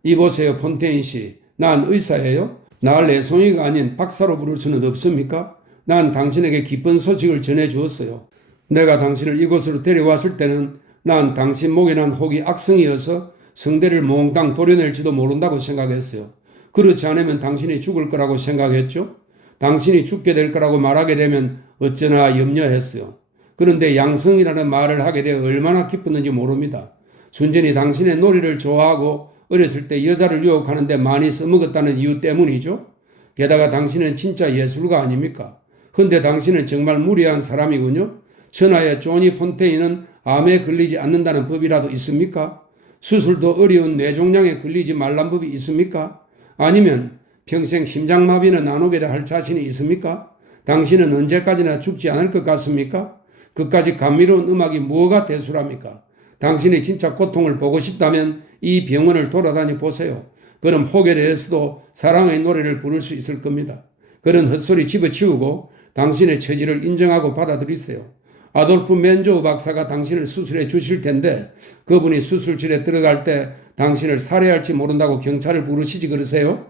이보세요 폰테인 씨, 난 의사예요. 날 애송이가 아닌 박사로 부를 수는 없습니까? 난 당신에게 기쁜 소식을 전해주었어요. 내가 당신을 이곳으로 데려왔을 때는 난 당신 목에 난 혹이 악성이어서 성대를 몽땅 도려낼지도 모른다고 생각했어요. 그렇지 않으면 당신이 죽을 거라고 생각했죠. 당신이 죽게 될 거라고 말하게 되면 어쩌나 염려했어요. 그런데 양성이라는 말을 하게 되어 얼마나 기뻤는지 모릅니다. 순전히 당신의 놀이를 좋아하고 어렸을 때 여자를 유혹하는데 많이 써먹었다는 이유 때문이죠. 게다가 당신은 진짜 예술가 아닙니까? 근데 당신은 정말 무례한 사람이군요. 천하의 조니 폰테인은 암에 걸리지 않는다는 법이라도 있습니까? 수술도 어려운 뇌종양에 걸리지 말란 법이 있습니까? 아니면 평생 심장마비는 안 오게 할 자신이 있습니까? 당신은 언제까지나 죽지 않을 것 같습니까? 그까지 감미로운 음악이 뭐가 대수랍니까? 당신이 진짜 고통을 보고 싶다면 이 병원을 돌아다니 보세요. 그럼 혹에 대해서도 사랑의 노래를 부를 수 있을 겁니다. 그런 헛소리 집어치우고 당신의 처지를 인정하고 받아들이세요. 아돌프 맨조우 박사가 당신을 수술해 주실 텐데 그분이 수술실에 들어갈 때 당신을 살해할지 모른다고 경찰을 부르시지 그러세요?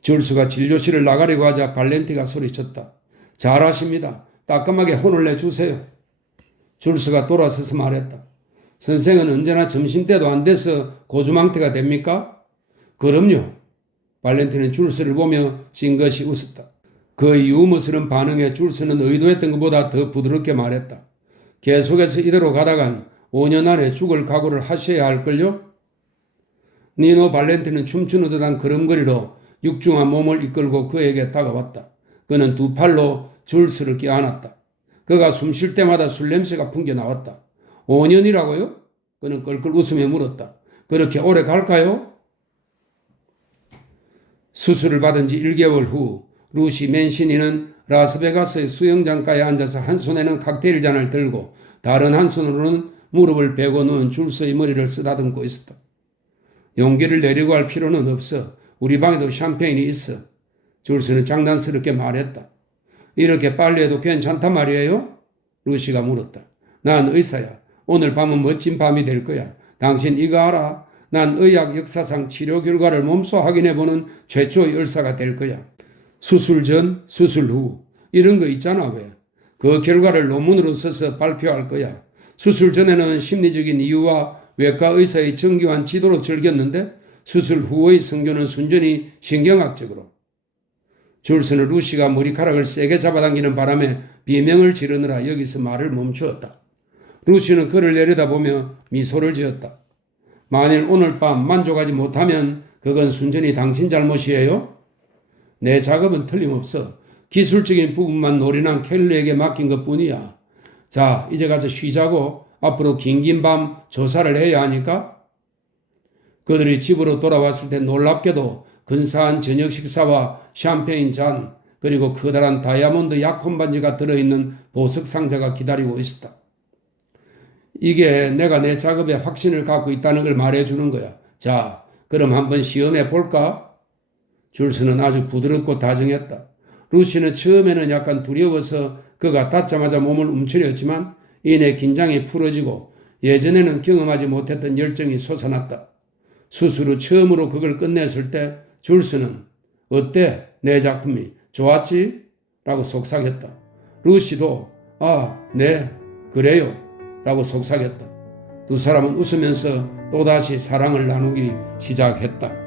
줄스가 진료실을 나가려고 하자 발렌티가 소리쳤다. 잘하십니다. 따끔하게 혼을 내주세요. 줄스가 돌아서서 말했다. 선생은 언제나 점심때도 안 돼서 고주망태가 됩니까? 그럼요. 발렌티는 줄스를 보며 찡긋이 웃었다. 그 유머스러운 반응에 줄스는 의도했던 것보다 더 부드럽게 말했다. 계속해서 이대로 가다간 5년 안에 죽을 각오를 하셔야 할걸요? 니노 발렌티는 춤추는 듯한 걸음걸이로 육중한 몸을 이끌고 그에게 다가왔다. 그는 두 팔로 줄스를 껴안았다. 그가 숨 쉴 때마다 술 냄새가 풍겨 나왔다. 5년이라고요? 그는 껄껄 웃으며 물었다. 그렇게 오래 갈까요? 수술을 받은 지 1개월 후 루시 맨시니는 라스베가스의 수영장가에 앉아서 한 손에는 칵테일 잔을 들고 다른 한 손으로는 무릎을 베고 누운 줄스의 머리를 쓰다듬고 있었다. 용기를 내려고 할 필요는 없어. 우리 방에도 샴페인이 있어. 줄스는 장난스럽게 말했다. 이렇게 빨리 해도 괜찮단 말이에요? 루시가 물었다. 난 의사야. 오늘 밤은 멋진 밤이 될 거야. 당신 이거 알아? 난 의학 역사상 치료 결과를 몸소 확인해보는 최초의 의사가 될 거야. 수술 전, 수술 후 이런 거 있잖아 왜. 그 결과를 논문으로 써서 발표할 거야. 수술 전에는 심리적인 이유와 외과 의사의 정교한 지도로 즐겼는데 수술 후의 선교는 순전히 신경학적으로. 줄스는 루시가 머리카락을 세게 잡아당기는 바람에 비명을 지르느라 여기서 말을 멈추었다. 루시는 그를 내려다보며 미소를 지었다. 만일 오늘 밤 만족하지 못하면 그건 순전히 당신 잘못이에요? 내 작업은 틀림없어. 기술적인 부분만 노련한 켈리에게 맡긴 것뿐이야. 자, 이제 가서 쉬자고. 앞으로 긴긴 밤 조사를 해야 하니까. 그들이 집으로 돌아왔을 때 놀랍게도 근사한 저녁 식사와 샴페인 잔 그리고 커다란 다이아몬드 약혼 반지가 들어있는 보석 상자가 기다리고 있었다. 이게 내가 내 작업에 확신을 갖고 있다는 걸 말해주는 거야. 자, 그럼 한번 시험해 볼까? 줄스는 아주 부드럽고 다정했다. 루시는 처음에는 약간 두려워서 그가 닿자마자 몸을 움츠렸지만 이내 긴장이 풀어지고 예전에는 경험하지 못했던 열정이 솟아났다. 수술 후 처음으로 그걸 끝냈을 때 줄스는 어때? 내 작품이 좋았지? 라고 속삭였다. 루시도 네, 그래요. 라고 속삭였다. 두 사람은 웃으면서 또다시 사랑을 나누기 시작했다.